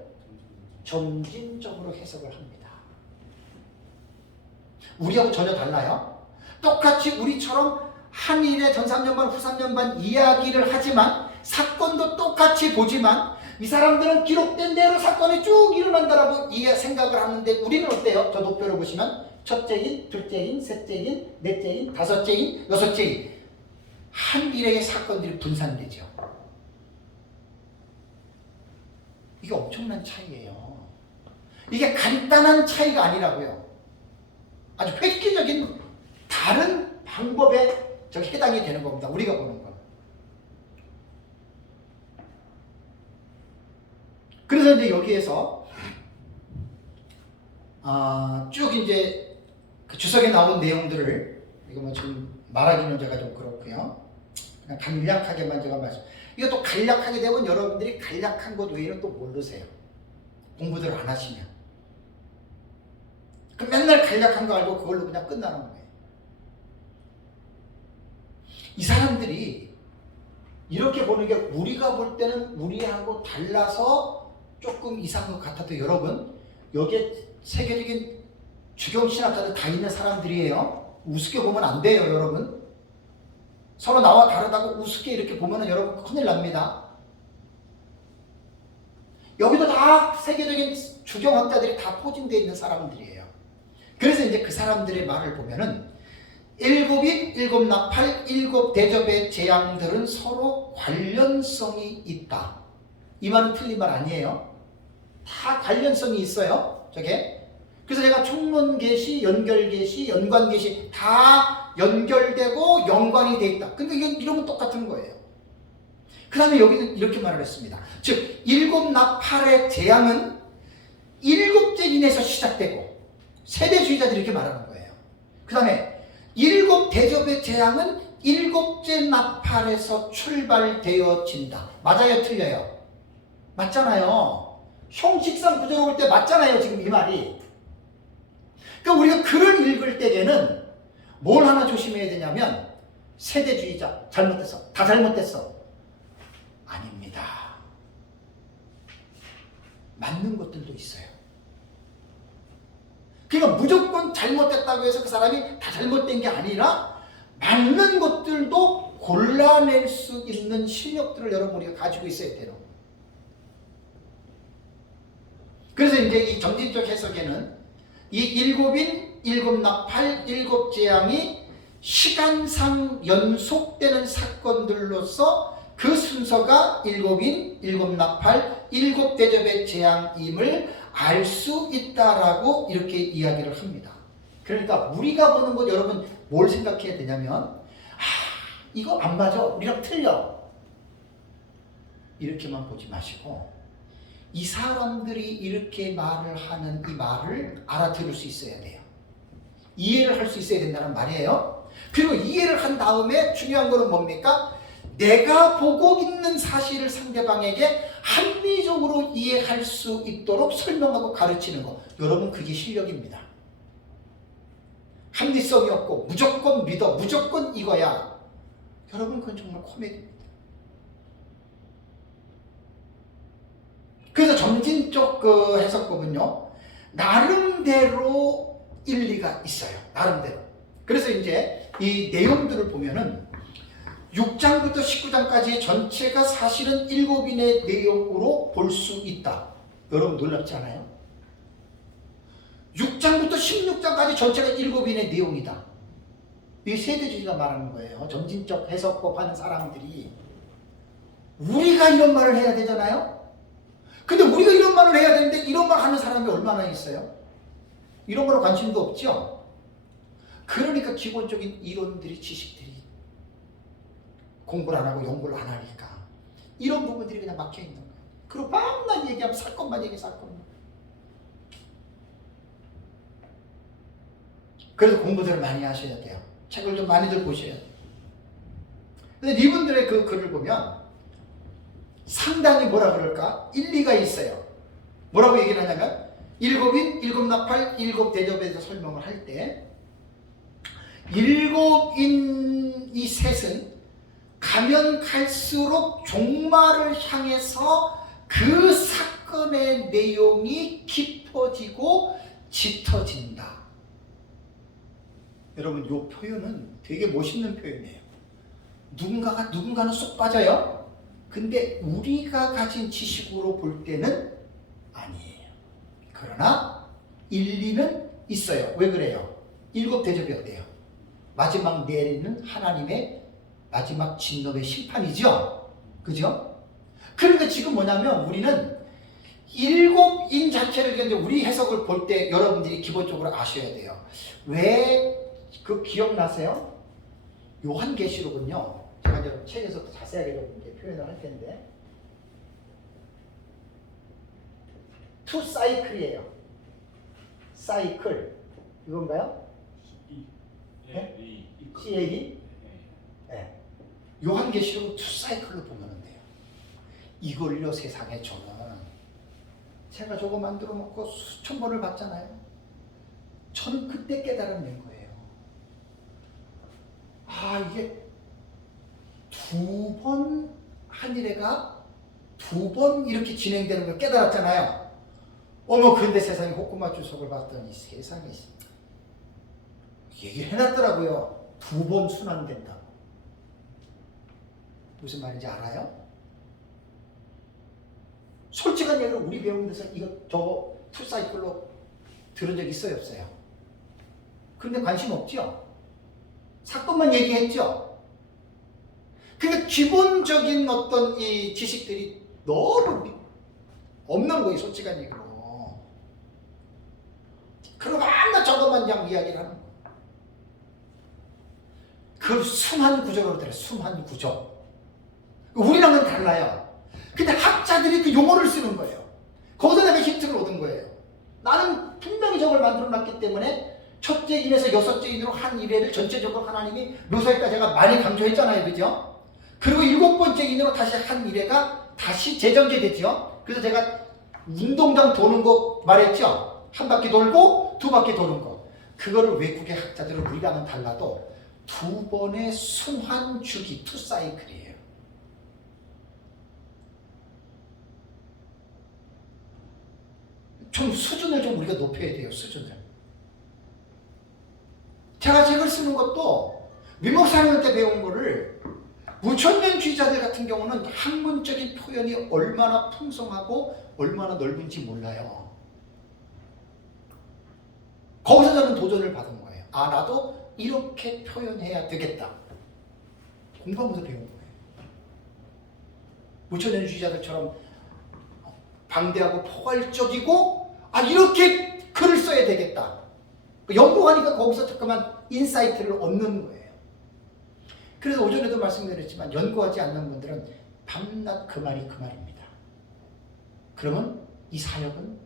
점진적으로 해석을 합니다. 우리하고 전혀 달라요. 똑같이 우리처럼 한일의 전 3년반, 후 3년반 이야기를 하지만 사건도 똑같이 보지만 이 사람들은 기록된 대로 사건이 쭉 일어난다라고 생각을 하는데 우리는 어때요? 저 도표를 보시면 첫째인, 둘째인, 셋째인, 넷째인, 다섯째인, 여섯째인 한 일의 사건들이 분산되죠. 이게 엄청난 차이예요. 이게 간단한 차이가 아니라고요. 아주 획기적인 다른 방법에 해당이 되는 겁니다. 우리가 보는 건. 그래서 이제 여기에서 쭉 이제 그 주석에 나온 내용들을 이거 뭐 지금 말하기는 제가 좀 그렇고요. 그냥 간략하게만 제가 말씀. 이것도 간략하게 되면 여러분들이 간략한 것 외에는 또 모르세요. 공부들 안 하시면. 그 맨날 간략한 거 알고 그걸로 그냥 끝나는 거예요. 이 사람들이 이렇게 보는 게 우리가 볼 때는 우리하고 달라서 조금 이상한 것 같아도 여러분, 여기에 세계적인 주경신학자들 다 있는 사람들이에요. 우습게 보면 안 돼요, 여러분. 서로 나와 다르다고 우습게 이렇게 보면 여러분 큰일 납니다. 여기도 다 세계적인 주경학자들이 다 포진되어 있는 사람들이에요. 그래서 이제 그 사람들의 말을 보면은 일곱인, 일곱나팔, 일곱대접의 재앙들은 서로 관련성이 있다. 이 말은 틀린 말 아니에요. 다 관련성이 있어요. 저게. 그래서 제가 총론계시, 연결계시, 연관계시 다 연결되고 연관이 돼 있다. 근데 이런 건 똑같은 거예요. 그 다음에 여기는 이렇게 말을 했습니다. 즉 일곱나팔의 재앙은 일곱째 인에서 시작되고 세대주의자들이 이렇게 말하는 거예요. 그 다음에 일곱 대접의 재앙은 일곱째 나팔에서 출발되어진다. 맞아요? 틀려요? 맞잖아요. 형식상 구조로 볼 때 맞잖아요. 지금 이 말이. 그러니까 우리가 글을 읽을 때에는 뭘 하나 조심해야 되냐면 세대주의자 잘못됐어. 다 잘못됐어. 아닙니다. 맞는 것들도 있어요. 그러니까 무조건 잘못됐다고 해서 그 사람이 다 잘못된 게 아니라 맞는 것들도 골라낼 수 있는 실력들을 여러분 우리가 가지고 있어야 돼요. 그래서 이제 이 점진적 해석에는 이 일곱인, 일곱나팔, 일곱재앙이 시간상 연속되는 사건들로서 그 순서가 일곱인, 일곱나팔, 일곱대접의 재앙임을 알 수 있다라고 이렇게 이야기를 합니다. 그러니까 우리가 보는 것 여러분 뭘 생각해야 되냐면 이거 안 맞아. 우리랑 틀려. 이렇게만 보지 마시고 이 사람들이 이렇게 말을 하는 이 말을 알아들을 수 있어야 돼요. 이해를 할 수 있어야 된다는 말이에요. 그리고 이해를 한 다음에 중요한 거는 뭡니까? 내가 보고 있는 사실을 상대방에게 합리적으로 이해할 수 있도록 설명하고 가르치는 것. 여러분 그게 실력입니다. 합리성이 없고 무조건 믿어. 무조건 이거야. 여러분 그건 정말 코미디입니다. 그래서 점진적 그 해석법은요. 나름대로 일리가 있어요. 나름대로. 그래서 이제 이 내용들을 보면은 6장부터 19장까지 전체가 사실은 7인의 내용으로 볼 수 있다. 여러분 놀랍지 않아요? 6장부터 16장까지 전체가 7인의 내용이다. 이게 세대주의가 말하는 거예요. 점진적 해석법 하는 사람들이. 우리가 이런 말을 해야 되잖아요? 근데 우리가 이런 말을 해야 되는데 이런 말 하는 사람이 얼마나 있어요? 이런 거로 관심도 없죠? 그러니까 기본적인 이론들이 지식들이 공부를 안 하고 연구를 안 하니까 이런 부분들이 그냥 막혀 있는 거예요. 그리고 맨날 얘기하면 사건만 얘기해 사건만. 그래서 공부들을 많이 하셔야 돼요. 책을 좀 많이들 보셔야 돼요. 근데 이분들의 그 글을 보면 상당히 뭐라 그럴까? 일리가 있어요. 뭐라고 얘기를 하냐면 일곱인, 일곱나팔, 일곱대접에서 설명을 할 때 일곱인 이 셋은 가면 갈수록 종말을 향해서 그 사건의 내용이 깊어지고 짙어진다. 여러분 이 표현은 되게 멋있는 표현이에요. 누군가는 쏙 빠져요. 근데 우리가 가진 지식으로 볼 때는 아니에요. 그러나 일리는 있어요. 왜 그래요? 일곱 대접이 어때요? 마지막 내리는 하나님의 마지막 진노의 심판이죠. 그죠? 그러니까 지금 뭐냐면 우리는 일곱인 자체를 이제 우리 해석을 볼 때 여러분들이 기본적으로 아셔야 돼요. 왜 그 기억나세요? 요한계시록은요. 제가 이제 책에서 또 자세하게 이제 표현을 할 텐데 투 사이클이에요. 사이클 이건가요? 네? CAD? 네. 요한계시록은 투 사이클로 보면 돼요. 이걸요 세상에 저는 제가 저거 만들어 놓고 수천 번을 봤잖아요. 저는 그때 깨달아낸 거예요. 아, 이게 두 번 한 일회가 두 번 이렇게 진행되는 걸 깨달았잖아요. 어머, 그런데 세상에 호쿠마 주석을 봤더니 세상에 얘기를 해놨더라고요. 두 번 순환된다고. 무슨 말인지 알아요? 솔직한 얘기로 우리 배우는 데서 이거 저거 투사이클로 들은 적 있어요, 없어요? 그런데 관심 없죠? 사건만 얘기했죠? 그러니까 기본적인 어떤 이 지식들이 너무 없는 거예요, 솔직한 얘기로. 그리고 맨날 저것만 그냥 이야기를 하는 거예요. 그걸 순환 구조로 들어요, 순환 구조. 우리랑은 달라요. 근데 학자들이 그 용어를 쓰는 거예요. 거기서 내가 힌트를 얻은 거예요. 나는 분명히 저걸 만들어 놨기 때문에 첫째 인에서 여섯째 인으로 한 일회를 전체적으로 하나님이 묘사했다 제가 많이 강조했잖아요. 그죠? 그리고 일곱 번째 인으로 다시 한 일회가 다시 재전개되죠. 그래서 제가 운동장 도는 거 말했죠. 한 바퀴 돌고 두 바퀴 도는 거. 그거를 외국의 학자들은 우리랑은 달라도 두 번의 순환 주기, 투 사이클이에요. 좀 수준을 좀 우리가 높여야 돼요, 수준을. 제가 책을 쓰는 것도 민목사님 때 배운 거를 무천년주의자들 같은 경우는 학문적인 표현이 얼마나 풍성하고 얼마나 넓은지 몰라요. 거기서 저는 도전을 받은 거예요. 아, 나도 이렇게 표현해야 되겠다. 공부하면서 배운 거예요. 무천년주의자들처럼 방대하고 포괄적이고 이렇게 글을 써야 되겠다. 연구하니까 거기서 잠깐만 인사이트를 얻는 거예요. 그래서 오전에도 말씀드렸지만 연구하지 않는 분들은 밤낮 그 말이 그 말입니다. 그러면 이 사역은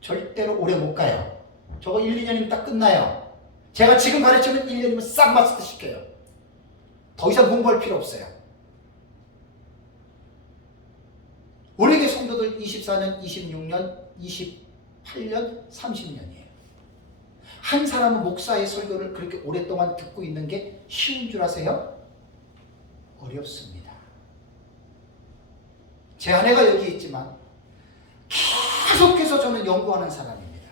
절대로 오래 못 가요. 저거 1, 2년이면 딱 끝나요. 제가 지금 가르치면 1년이면 싹 마스터 시켜요. 더 이상 공부할 필요 없어요. 우리 교회 성도들 24년, 26년, 28년, 30년이에요. 한 사람은 목사의 설교를 그렇게 오랫동안 듣고 있는 게 쉬운 줄 아세요? 어렵습니다. 제 아내가 여기 있지만 계속해서 저는 연구하는 사람입니다.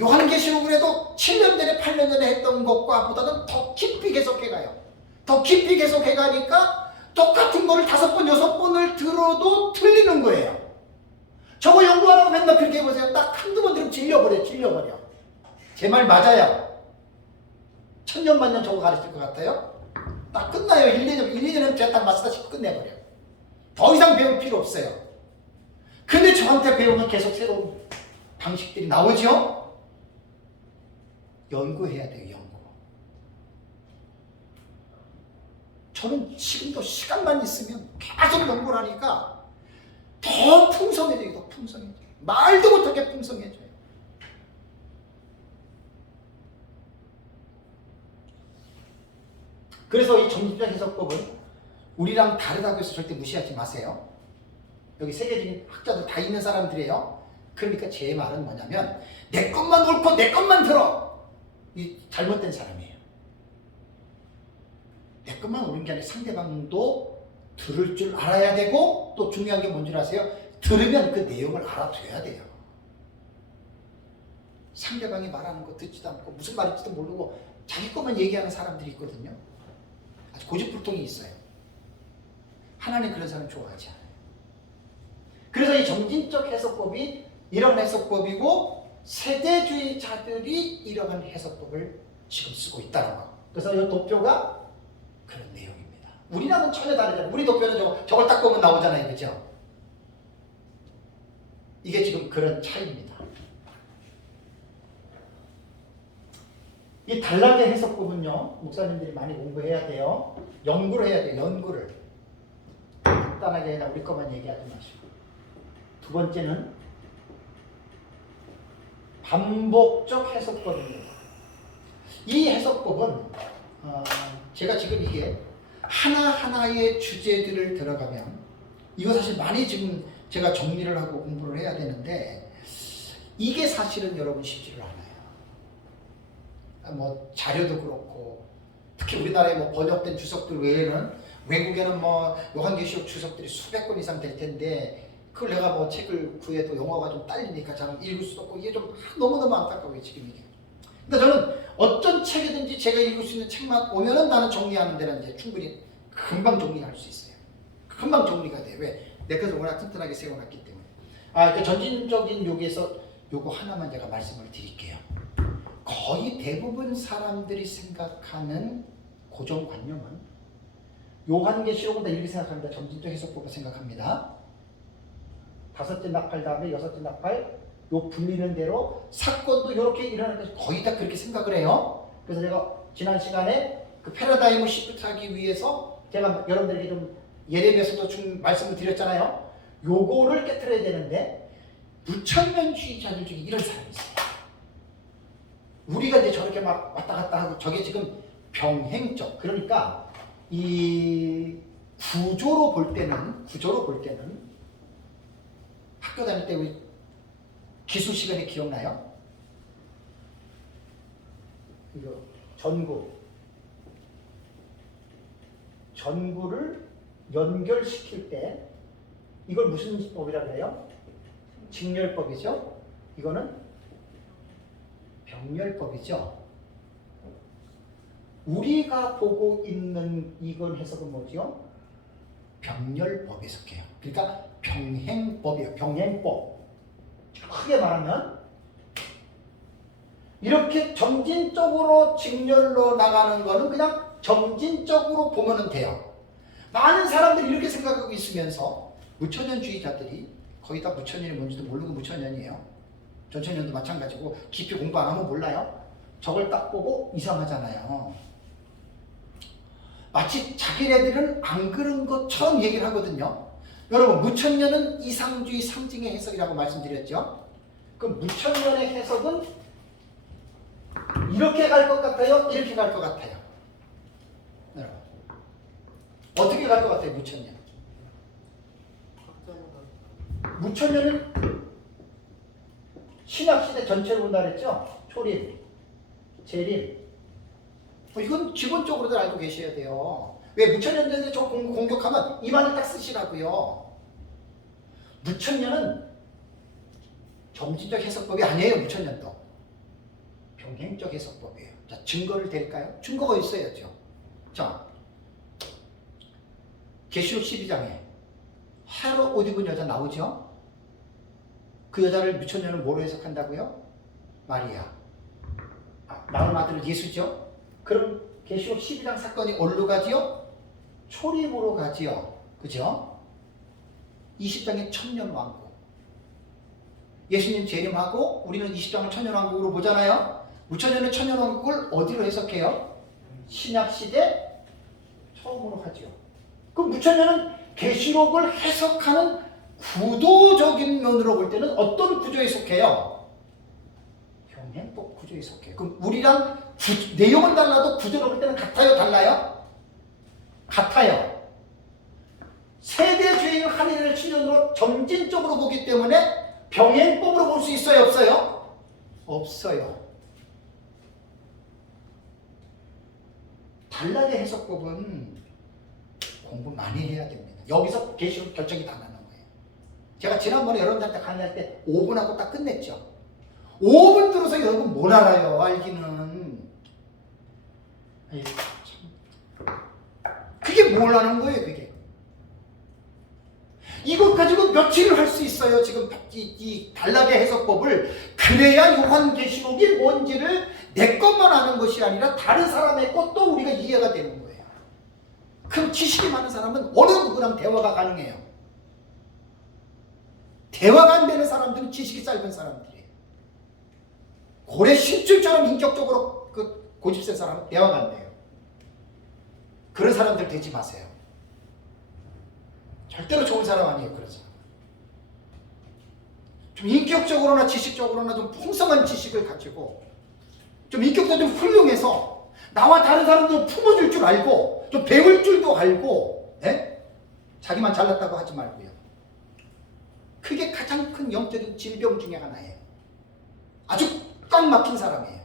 요한계시록을 해도 7년 전에 8년 전에 했던 것과 보다는 더 깊이 계속해가요. 더 깊이 계속해가니까 똑같은 거를 5번, 6번을 들어도 틀리는 거예요. 저거 연구하라고 맨날 그렇게 해보세요. 딱 한두 번 들으면 질려버려. 제 말 맞아요. 천년만년 저거 가르칠 것 같아요? 딱 끝나요. 1, 2년이면 제가 딱 마스터시키고 끝내버려요. 더 이상 배울 필요 없어요. 근데 저한테 배우면 계속 새로운 방식들이 나오죠? 연구해야 돼요, 연구. 저는 지금도 시간만 있으면 계속 연구를 하니까 더 풍성해져요, 더 풍성해져요. 말도 못하게 풍성해져요. 그래서 이 정신적 해석법은 우리랑 다르다고 해서 절대 무시하지 마세요. 여기 세계적인 학자들 다 있는 사람들이에요. 그러니까 제 말은 뭐냐면 내 것만 옳고 내 것만 들어. 이 잘못된 사람이에요. 내 것만 옳은 게 아니라 상대방도 들을 줄 알아야 되고 또 중요한 게 뭔지 아세요? 들으면 그 내용을 알아둬야 돼요. 상대방이 말하는 거 듣지도 않고 무슨 말인지도 모르고 자기 것만 얘기하는 사람들이 있거든요. 아주 고집불통이 있어요. 하나님 그런 사람 좋아하지 않아요. 그래서 이 정신적 해석법이 이런 해석법이고 세대주의자들이 이러한 해석법을 지금 쓰고 있다는 거. 그래서 이 도표가 그런 내용입니다. 우리랑은 전혀 다르잖아요. 우리 도표는 저걸 딱 보면 나오잖아요. 그죠? 이게 지금 그런 차이입니다. 이 단락의 해석법은요, 목사님들이 많이 공부해야 돼요. 연구를 해야 돼요, 연구를. 간단하게 그냥 우리 것만 얘기하지 마시고. 두 번째는 반복적 해석법입니다. 이 해석법은 제가 지금 이게 하나하나의 주제들을 들어가면 이거 사실 많이 지금 제가 정리를 하고 공부를 해야 되는데 이게 사실은 여러분 쉽지를 않아요. 뭐 자료도 그렇고 특히 우리나라에 뭐 번역된 주석들 외에는 외국에는 뭐 요한계시록 주석들이 수백 권 이상 될 텐데 그걸 내가 뭐 책을 구해도 영어가 좀 딸리니까 잘 읽을 수도 없고 이게 좀 너무너무 안타까워요 지금 이게. 그러니까 저는 어떤 책이든지 제가 읽을 수 있는 책만 오면은 나는 정리하는 데는 이제 충분히 금방 정리할 수 있어요. 금방 정리가 돼. 왜? 내 것을 워낙 튼튼하게 세워놨기 때문에. 그 전진적인 요기에서 요거 하나만 제가 말씀을 드릴게요. 거의 대부분 사람들이 생각하는 고정관념은 요한계시록은 다 이렇게 생각합니다. 점진적 해석법을 생각합니다. 다섯째 나팔 다음에 여섯째 나팔 요 불리는 대로 사건도 이렇게 일어나는 것이 거의 다 그렇게 생각을 해요. 그래서 제가 지난 시간에 그 패러다임을 시프트하기 위해서 제가 여러분들에게 좀 예레미야서도 좀 말씀을 드렸잖아요. 요거를 깨트려야 되는데 무천년주의자들 중에 이런 사람이 있어요. 우리가 이제 저렇게 막 왔다 갔다 하고 저게 지금 병행적 그러니까 이 구조로 볼 때는 학교 다닐 때 우리 기술 시간에 기억나요? 이거 전구를 연결시킬 때 이걸 무슨 법이라고 해요? 직렬법이죠. 이거는 병렬법이죠. 우리가 보고 있는 이건 해석은 뭐죠? 병렬법에 속해요. 그러니까 병행법이에요. 병행법. 크게 말하면 이렇게 점진적으로 직렬로 나가는 거는 그냥 점진적으로 보면 돼요. 많은 사람들이 이렇게 생각하고 있으면서 무천년주의자들이 거의 다 무천년이 뭔지도 모르고 무천년이에요. 전천년도 마찬가지고 깊이 공부 안 하면 몰라요. 저걸 딱 보고 이상하잖아요. 마치 자기네들은 안 그런 것처럼 얘기를 하거든요. 여러분 무천년은 이상주의 상징의 해석이라고 말씀드렸죠. 그럼 무천년의 해석은 이렇게 갈 것 같아요? 이렇게 갈 것 같아요? 여러분 어떻게 갈 것 같아요? 무천년은 신약시대 전체를 본다 그랬죠? 초림, 재림. 이건 기본적으로들 알고 계셔야 돼요. 왜 무천년전에 저 공격하면 입안을 딱 쓰시라고요. 무천년은 점진적 해석법이 아니에요. 무천년도 병행적 해석법이에요. 자, 증거를 댈까요? 증거가 있어야죠. 자, 계시록 12장에 헤롯 옷 입은 여자 나오죠? 그 여자를 무천년은 뭐로 해석한다고요? 마리아. 낳은 아들은 예수죠? 그럼 계시록 12장 사건이 어디로 가지요? 초림으로 가지요. 그죠? 20장의 천년왕국. 예수님 재림하고 우리는 20장을 천년왕국으로 보잖아요. 무천년의 천년왕국을 어디로 해석해요? 신약시대 처음으로 하지요. 그럼 무천년은 계시록을 해석하는 구도적인 면으로 볼 때는 어떤 구조에 속해요? 병행법 구조에 속해요. 그럼 우리랑 내용은 달라도 구조로 볼 때는 같아요? 달라요? 같아요. 세대 주행 한인을 치료로 점진적으로 보기 때문에 병행법으로 볼 수 있어요? 없어요? 없어요. 단락의 해석법은 공부 많이 해야 됩니다. 여기서 계시록 결정이 다 나는 거예요. 제가 지난번에 여러분들한테 강의할 때 5분 하고 딱 끝냈죠. 5분 들어서 여러분 뭘 알아요? 알기는. 아이, 참. 그게 뭘 하는 거예요? 그게. 이것 가지고 며칠을 할 수 있어요. 지금 이 단락의 해석법을. 그래야 요한계시록이 뭔지를 내 것만 아는 것이 아니라 다른 사람의 것도 우리가 이해가 되는 거예요. 그럼 지식이 많은 사람은 어느 누구랑 대화가 가능해요. 대화가 안 되는 사람들은 지식이 짧은 사람들이에요. 고래 신줄처럼 인격적으로 그 고집센 사람은 대화가 안 돼요. 그런 사람들 되지 마세요. 절대로 좋은 사람 아니에요. 그런 사람. 좀 인격적으로나 지식적으로나 좀 풍성한 지식을 가지고 좀 인격도 좀 훌륭해서 나와 다른 사람들 품어줄 줄 알고 좀 배울 줄도 알고 자기만 잘났다고 하지 말고요. 그게 가장 큰 영적인 질병 중에 하나예요. 아주 꽉 막힌 사람이에요.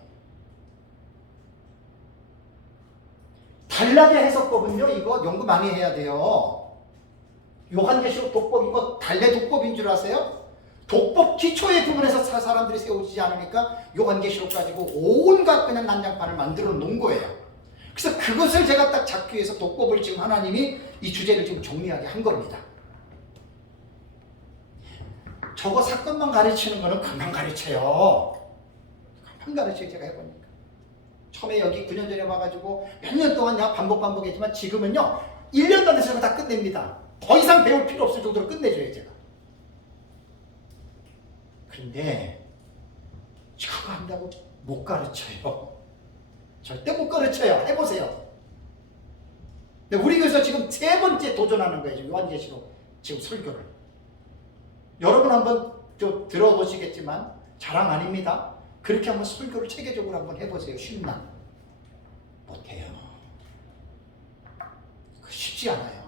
달라의 해석법은요, 이거 연구 많이 해야 돼요. 요한계시록 독법, 이거 달래 독법인 줄 아세요? 독법 기초의 부분에서 사람들이 세우지 않으니까 요한계시록 가지고 온갖 그냥 난장판을 만들어 놓은 거예요. 그래서 그것을 제가 딱 잡기 위해서 독법을 지금 하나님이 이 주제를 지금 정리하게 한 겁니다. 저거 사건만 가르치는 거는 금방 가르쳐요. 금방 가르쳐요, 제가 해보니까. 처음에 여기 9년 전에 와가지고 몇 년 동안 내가 반복했지만 지금은요 1년도 안 돼서 다 끝냅니다. 더 이상 배울 필요 없을 정도로 끝내줘요, 제가. 그런데 그거 한다고 못 가르쳐요. 절대 못 가르쳐요. 해보세요. 근데 우리 교회에서 지금 3번째 도전하는 거예요. 지금 요한계시록 지금 설교를. 여러분 한번 좀 들어보시겠지만 자랑 아닙니다. 그렇게 한번 설교를 체계적으로 한번 해보세요. 쉽나? 못해요. 쉽지 않아요.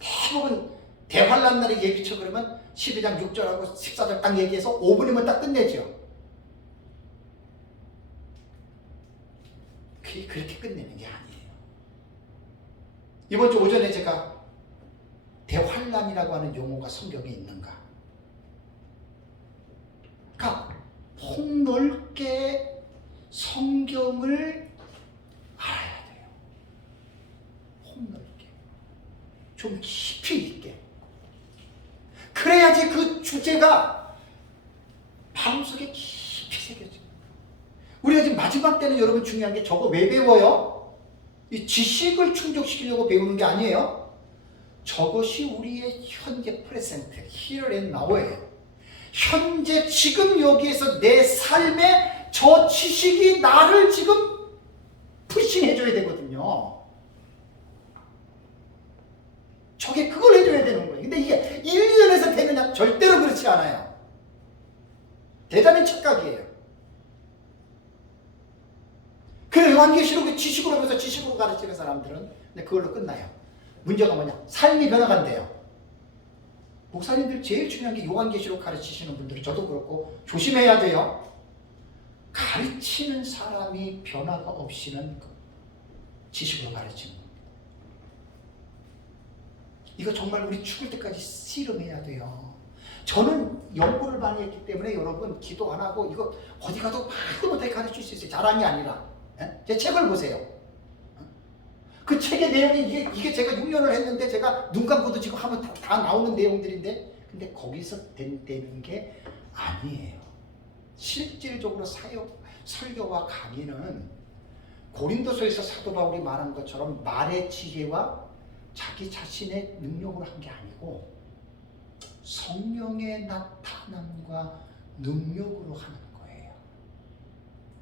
대부분 대환란 날에 예비쳐 그러면 12장 6절하고 14절 딱 얘기해서 5분이면 딱 끝내죠. 그게 그렇게 끝내는 게 아니에요. 이번 주 오전에 제가 대환란이라고 하는 용어가 성경에 있는가? 그러니까 폭넓게 성경을 알아야 돼요. 폭넓게. 좀 깊이 있게. 그래야지 그 주제가 마음속에 깊이 새겨져요. 우리가 지금 마지막 때는 여러분 중요한 게 저거 왜 배워요? 이 지식을 충족시키려고 배우는 게 아니에요. 저것이 우리의 현재 프레젠트, here and now예요. 현재 지금 여기에서 내 삶에 저 지식이 나를 지금 푸싱해줘야 되거든요. 저게 그걸 해줘야 되는 거예요. 근데 이게 1년에서 되느냐? 절대로 그렇지 않아요. 대단한 착각이에요. 그래서 요한계시록을 지식으로 하면서 지식으로 가르치는 사람들은 근데 그걸로 끝나요. 문제가 뭐냐? 삶이 변화가 안 돼요. 목사님들 제일 중요한 게 요한계시록 가르치시는 분들이 저도 그렇고 조심해야 돼요. 가르치는 사람이 변화가 없이는 지식으로 가르치는 겁니다. 이거 정말 우리 죽을 때까지 씨름해야 돼요. 저는 연구를 많이 했기 때문에 여러분 기도 안 하고 이거 어디 가도 말도 못하게 가르칠 수 있어요. 자랑이 아니라. 제 책을 보세요. 그 책의 내용이 이게 제가 6년을 했는데 제가 눈 감고도 지금 하면 다 나오는 내용들인데 근데 거기서 되는 게 아니에요. 실질적으로 설교와 강의는 고린도서에서 사도 바울이 말한 것처럼 말의 지혜와 자기 자신의 능력으로 한 게 아니고 성령의 나타남과 능력으로 하는 거예요.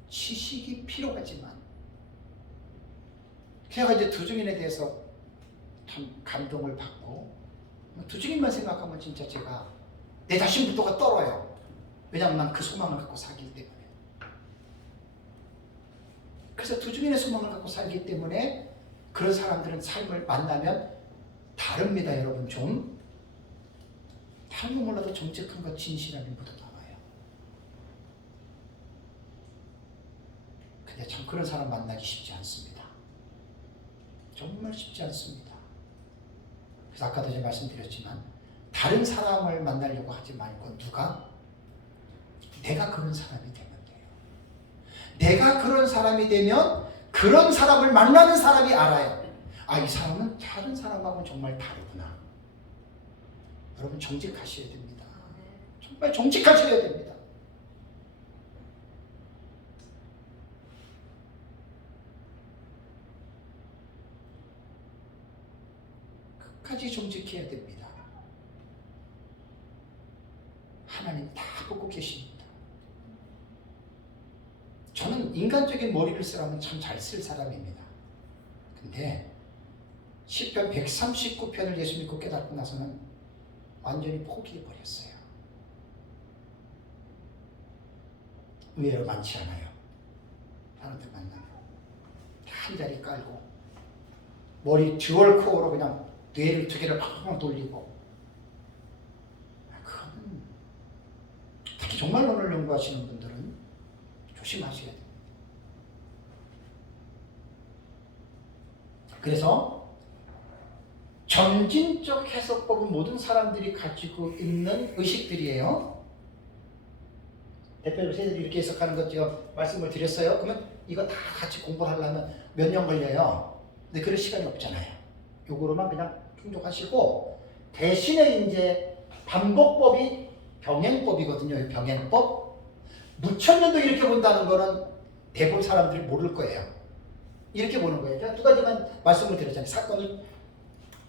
지식이 필요하지만 제가 이제 두중인에 대해서 참 감동을 받고 두중인만 생각하면 진짜 제가 내 자신부터가 떨어요. 왜냐하면 난 그 소망을 갖고 살기 때문에. 그래서 두중인의 소망을 갖고 살기 때문에 그런 사람들은 삶을 만나면 다릅니다. 여러분 좀 다른 거 몰라도 정직한 것 진실함이 묻어나와요. 근데 참 그런 사람 만나기 쉽지 않습니다. 정말 쉽지 않습니다. 그래서 아까도 제가 말씀드렸지만 다른 사람을 만나려고 하지 말고 내가 그런 사람이 되면 돼요. 내가 그런 사람이 되면 그런 사람을 만나는 사람이 알아요. 아, 이 사람은 다른 사람하고는 정말 다르구나. 여러분 정직하셔야 됩니다. 정말 정직하셔야 됩니다. 끝까지 정직해야 됩니다. 하나님 다 보고 계십니다. 저는 인간적인 머리를 쓰라면 참 잘 쓸 사람입니다. 근데 시편 139편을 예수 믿고 깨닫고 나서는 완전히 포기해버렸어요. 의외로 많지 않아요. 사람들 만나면 한 자리 깔고 머리 듀얼 코어로 그냥 뇌를 두 개를 팍팍 돌리고, 그거는 특히 종말론을 연구하시는 분들은 조심하셔야 돼요. 그래서 점진적 해석법은 모든 사람들이 가지고 있는 의식들이에요. 대표적으로 세대들이 이렇게 해석하는 것 제가 말씀을 드렸어요. 그러면 이거 다 같이 공부를 하려면 몇 년 걸려요. 근데 그럴 시간이 없잖아요. 요거로만 그냥 충족하시고, 대신에 이제 반복법이 병행법이거든요. 병행법. 무천년도 이렇게 본다는 거는 대부분 사람들이 모를 거예요. 이렇게 보는 거예요. 제가 두 가지만 말씀을 드렸잖아요. 사건을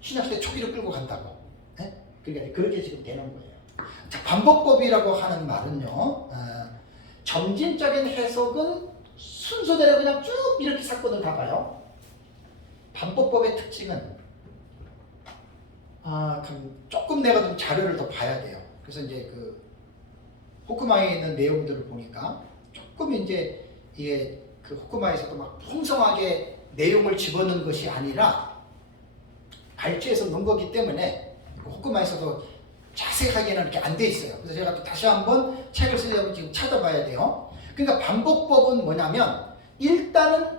신약시대 초기로 끌고 간다고. 네? 그러니까 그렇게 지금 되는 거예요. 자, 반복법이라고 하는 말은요, 점진적인 해석은 순서대로 그냥 쭉 이렇게 사건을 다 봐요. 반복법의 특징은 조금 내가 좀 자료를 더 봐야 돼요. 그래서 이제 그 호크마이에 있는 내용들을 보니까 조금 이제 이게 그 호크마이에서도 막 풍성하게 내용을 집어넣은 것이 아니라 발주해서 넣은 거기 때문에 호크마이에서도 자세하게는 이렇게 안 돼 있어요. 그래서 제가 또 다시 한번 책을 쓰려면 지금 찾아봐야 돼요. 그러니까 반복법은 뭐냐면, 일단은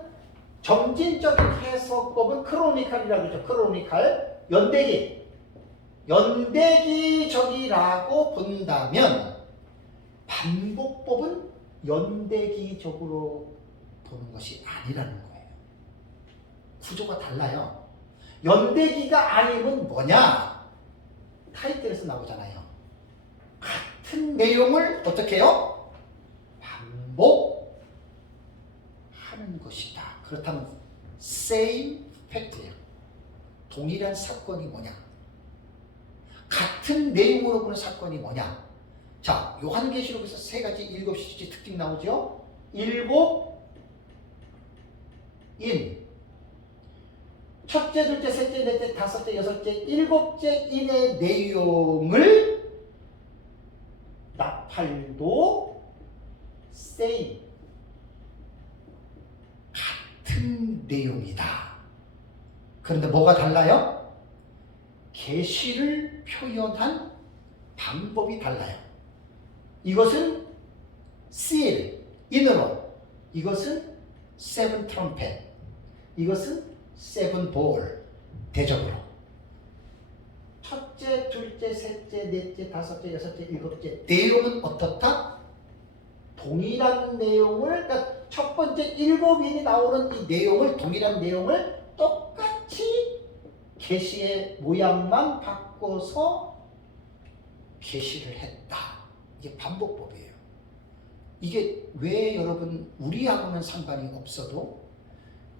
점진적인 해석법은 크로니칼이라고 그러죠. 크로니칼, 연대기적이라고 본다면, 반복법은 연대기적으로 보는 것이 아니라는 거예요. 구조가 달라요. 연대기가 아니면 뭐냐? 타이틀에서 나오잖아요. 같은 내용을 어떻게 해요? 반복하는 것이다. 그렇다면 same fact예요. 동일한 사건이 뭐냐? 같은 내용으로 보는 사건이 뭐냐? 자, 요한계시록에서 세 가지 7시지 특징 나오죠? 7인, 첫째, 둘째, 셋째, 넷째, 다섯째, 여섯째, 일곱째 인의 내용을 나팔도 same, 같은 내용이다. 그런데 뭐가 달라요? 계시를 표현한 방법이 달라요. 이것은 seal, 인으로, 이것은 seven trumpet, 이것은 세븐 볼, 대적으로. 첫째, 둘째, 셋째, 넷째, 다섯째, 여섯째, 일곱째. 내용은 어떻다? 동일한 내용을, 그러니까 첫 번째 일곱인이 나오는 이 내용을, 동일한 내용을 똑같이 계시의 모양만 바꿔서 계시를 했다. 이게 반복법이에요. 이게 왜 여러분 우리하고는 상관이 없어도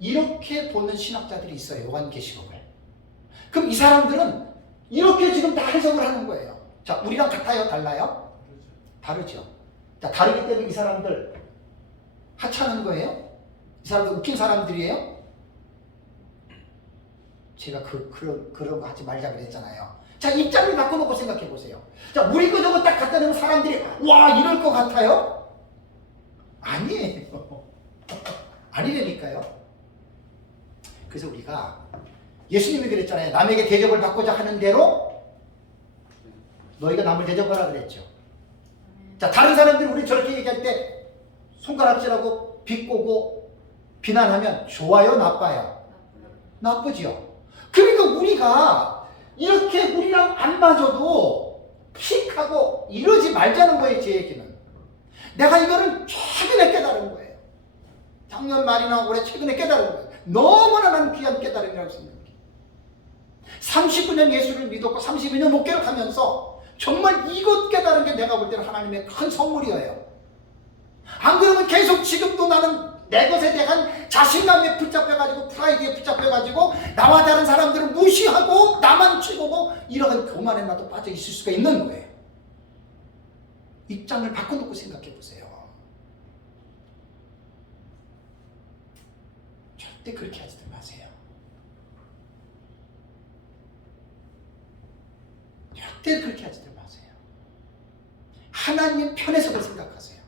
이렇게 보는 신학자들이 있어요. 요한계시록을. 그럼 이 사람들은 이렇게 지금 다 해석을 하는 거예요. 자, 우리랑 같아요? 달라요? 다르죠. 자, 다르기 때문에 이 사람들 하찮은 거예요? 이 사람들 웃긴 사람들이에요? 제가 그런 거 하지 말자 그랬잖아요. 자, 입장을 바꿔놓고 생각해 보세요. 자, 우리 거 저거 딱 갖다 놓으면 사람들이 와, 이럴 것 같아요? 아니에요. 아니라니까요. 그래서 우리가 예수님이 그랬잖아요. 남에게 대접을 받고자 하는 대로 너희가 남을 대접하라 그랬죠. 자, 다른 사람들이 우리 저렇게 얘기할 때 손가락질하고 비꼬고 비난하면 좋아요, 나빠요? 나쁘죠. 그러니까 우리가 이렇게 우리랑 안 맞아도 픽하고 이러지 말자는 거예요. 제 얘기는. 내가 이거는 최근에 깨달은 거예요. 작년 말이나 올해 최근에 깨달은 거예요. 너무나 난 귀한 깨달음이라고 생각해요. 39년 예수를 믿었고 32년 목회를 하면서 정말 이것 깨달은 게 내가 볼 때는 하나님의 큰 선물이에요. 안 그러면 계속 지금도 나는 내 것에 대한 자신감에 붙잡혀가지고 프라이드에 붙잡혀가지고 나와 다른 사람들을 무시하고 나만 최고고 이러한 교만에 나도 빠져 있을 수가 있는 거예요. 입장을 바꿔놓고 생각해 보세요. 절대 그렇게 하지들 마세요. 절대 그렇게 하지들 마세요. 하나님 편에서도 생각하세요.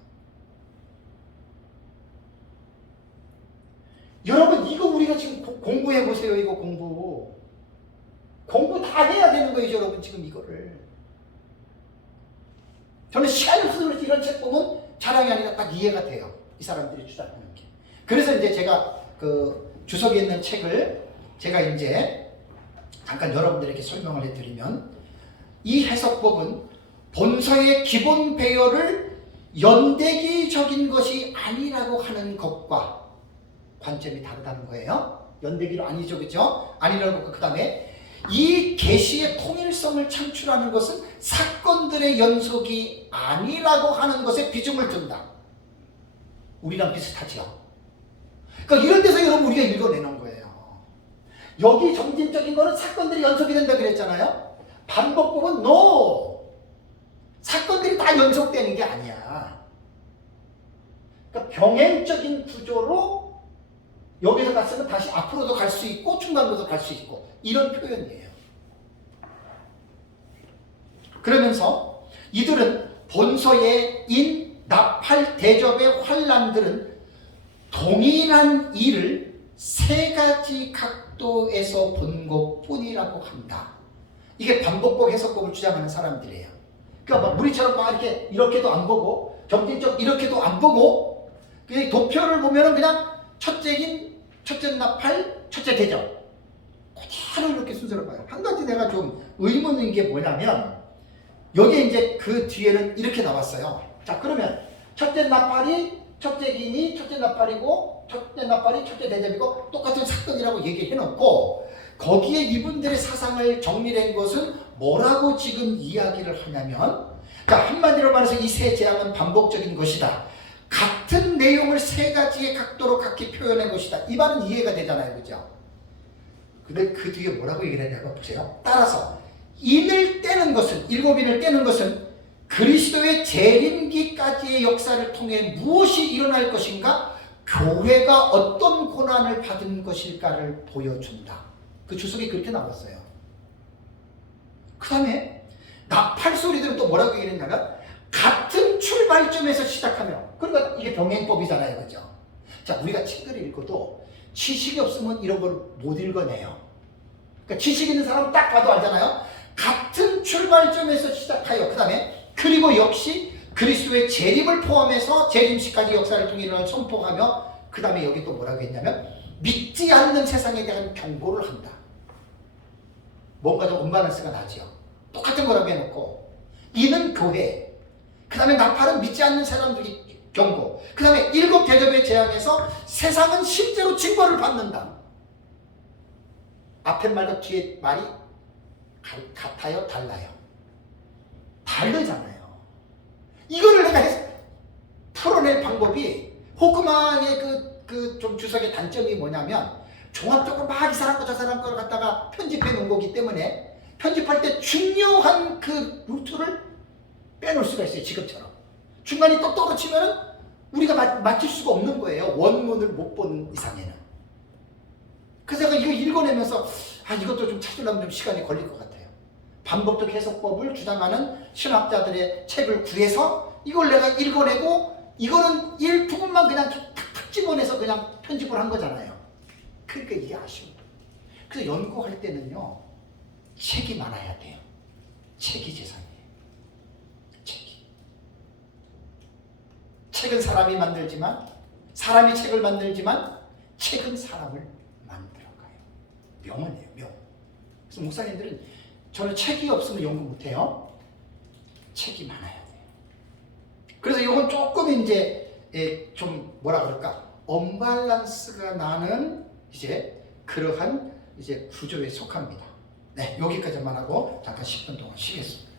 여러분, 이거 우리가 지금 공부해 보세요. 이거 공부 다 해야 되는 거예요, 여러분. 지금 이거를 저는 시간이 없어서 그렇지 이런 책 보면 자랑이 아니라 딱 이해가 돼요. 이 사람들이 주장하는 게. 그래서 이제 제가 그 주석에 있는 책을 제가 이제 잠깐 여러분들에게 설명을 해드리면, 이 해석법은 본서의 기본 배열을 연대기적인 것이 아니라고 하는 것과 관점이 다르다는 거예요. 연대기로 아니죠, 그죠? 아니라고. 그 다음에 이 계시의 통일성을 창출하는 것은 사건들의 연속이 아니라고 하는 것에 비중을 둔다. 우리랑 비슷하죠. 그러니까 이런 데서 여러분 우리가 읽어내는 거예요. 여기 점진적인 거는 사건들이 연속이 된다 그랬잖아요. 반복법은 no. 사건들이 다 연속되는 게 아니야. 그러니까 병행적인 구조로 여기서 갔으면 다시 앞으로도 갈 수 있고 중간으로도 갈 수 있고, 이런 표현이에요. 그러면서 이들은 본서의 인, 나팔, 대접의 환란들은 동일한 일을 세 가지 각도에서 본 것뿐이라고 한다. 이게 반복법 해석법을 주장하는 사람들이에요. 그러니까 막 우리처럼 막 이렇게도 안 보고 점진적 이렇게도 안 보고, 그 도표를 보면은 그냥 첫째 나팔, 첫째 대접 그대로 이렇게 순서를 봐요. 한 가지 내가 좀 의문인 게 뭐냐면, 여기 이제 그 뒤에는 이렇게 나왔어요. 자, 그러면 첫째 나팔이 첫째 기니 첫째 나팔이고, 첫째 나팔이 첫째 대접이고 똑같은 사건이라고 얘기해 놓고, 거기에 이분들의 사상을 정리한 것은 뭐라고 지금 이야기를 하냐면, 자, 한마디로 말해서 이 세 재앙은 반복적인 것이다. 같은 내용을 세 가지의 각도로 각기 표현한 것이다. 이 말은 이해가 되잖아요, 그죠? 근데 그 뒤에 뭐라고 얘기를 했냐고 보세요. 따라서 인을 떼는 것은, 일곱 인을 떼는 것은 그리스도의 재림기까지의 역사를 통해 무엇이 일어날 것인가, 교회가 어떤 고난을 받은 것일까를 보여준다. 그 주석이 그렇게 나왔어요. 그 다음에 나팔 소리들은 또 뭐라고 얘기했냐면, 같은 출발점에서 시작하며, 그러니까 이게 병행법이잖아요, 그죠? 자, 우리가 책을 읽어도 지식이 없으면 이런 걸 못 읽어내요. 그러니까 지식 있는 사람은 딱 봐도 알잖아요. 같은 출발점에서 시작하여, 그 다음에 그리고 역시 그리스도의 재림을 포함해서 재림시까지 역사를 통해 일어날 선포하며, 그 다음에 여기 또 뭐라고 했냐면 믿지 않는 세상에 대한 경고를 한다. 뭔가 좀 음바란스가 나죠. 똑같은 거라고 해놓고, 이는 교회, 그 다음에 나팔은 믿지 않는 사람들이 경고, 그 다음에 일곱 대접의 재앙에서 세상은 실제로 징벌을 받는다. 앞에 말과 뒤에 말이 같아요, 달라요? 다르잖아요. 이거를 내가 풀어낼 방법이, 호크만의 좀 주석의 단점이 뭐냐면, 종합적으로 막 이 사람 거 저 사람 걸 갖다가 편집해 놓은 거기 때문에 편집할 때 중요한 그 루트를 빼놓을 수가 있어요. 지금처럼 중간이 또 떨어지면 우리가 맞출 수가 없는 거예요. 원문을 못 본 이상에는. 그래서 제가 이거 읽어내면서 이것도 좀 찾으려면 좀 시간이 걸릴 것 같아요. 반복적 해석법을 주장하는 신학자들의 책을 구해서 이걸 내가 읽어내고, 이거는 일부분만 그냥 탁 집어내서 그냥 편집을 한 거잖아요. 그러니까 이게 아쉬워. 그래서 연구할 때는요, 책이 많아야 돼요. 책이 재산이에요. 책은 사람이 만들지만, 사람이 책을 만들지만 책은 사람을 만들어가요. 명언이에요, 명언. 그래서 목사님들은, 저는 책이 없으면 연구 못해요. 책이 많아야 돼요. 그래서 이건 조금 이제 좀 뭐라 그럴까, 언밸런스가 나는 이제 그러한 이제 구조에 속합니다. 네, 여기까지만 하고 잠깐 10분 동안 쉬겠습니다.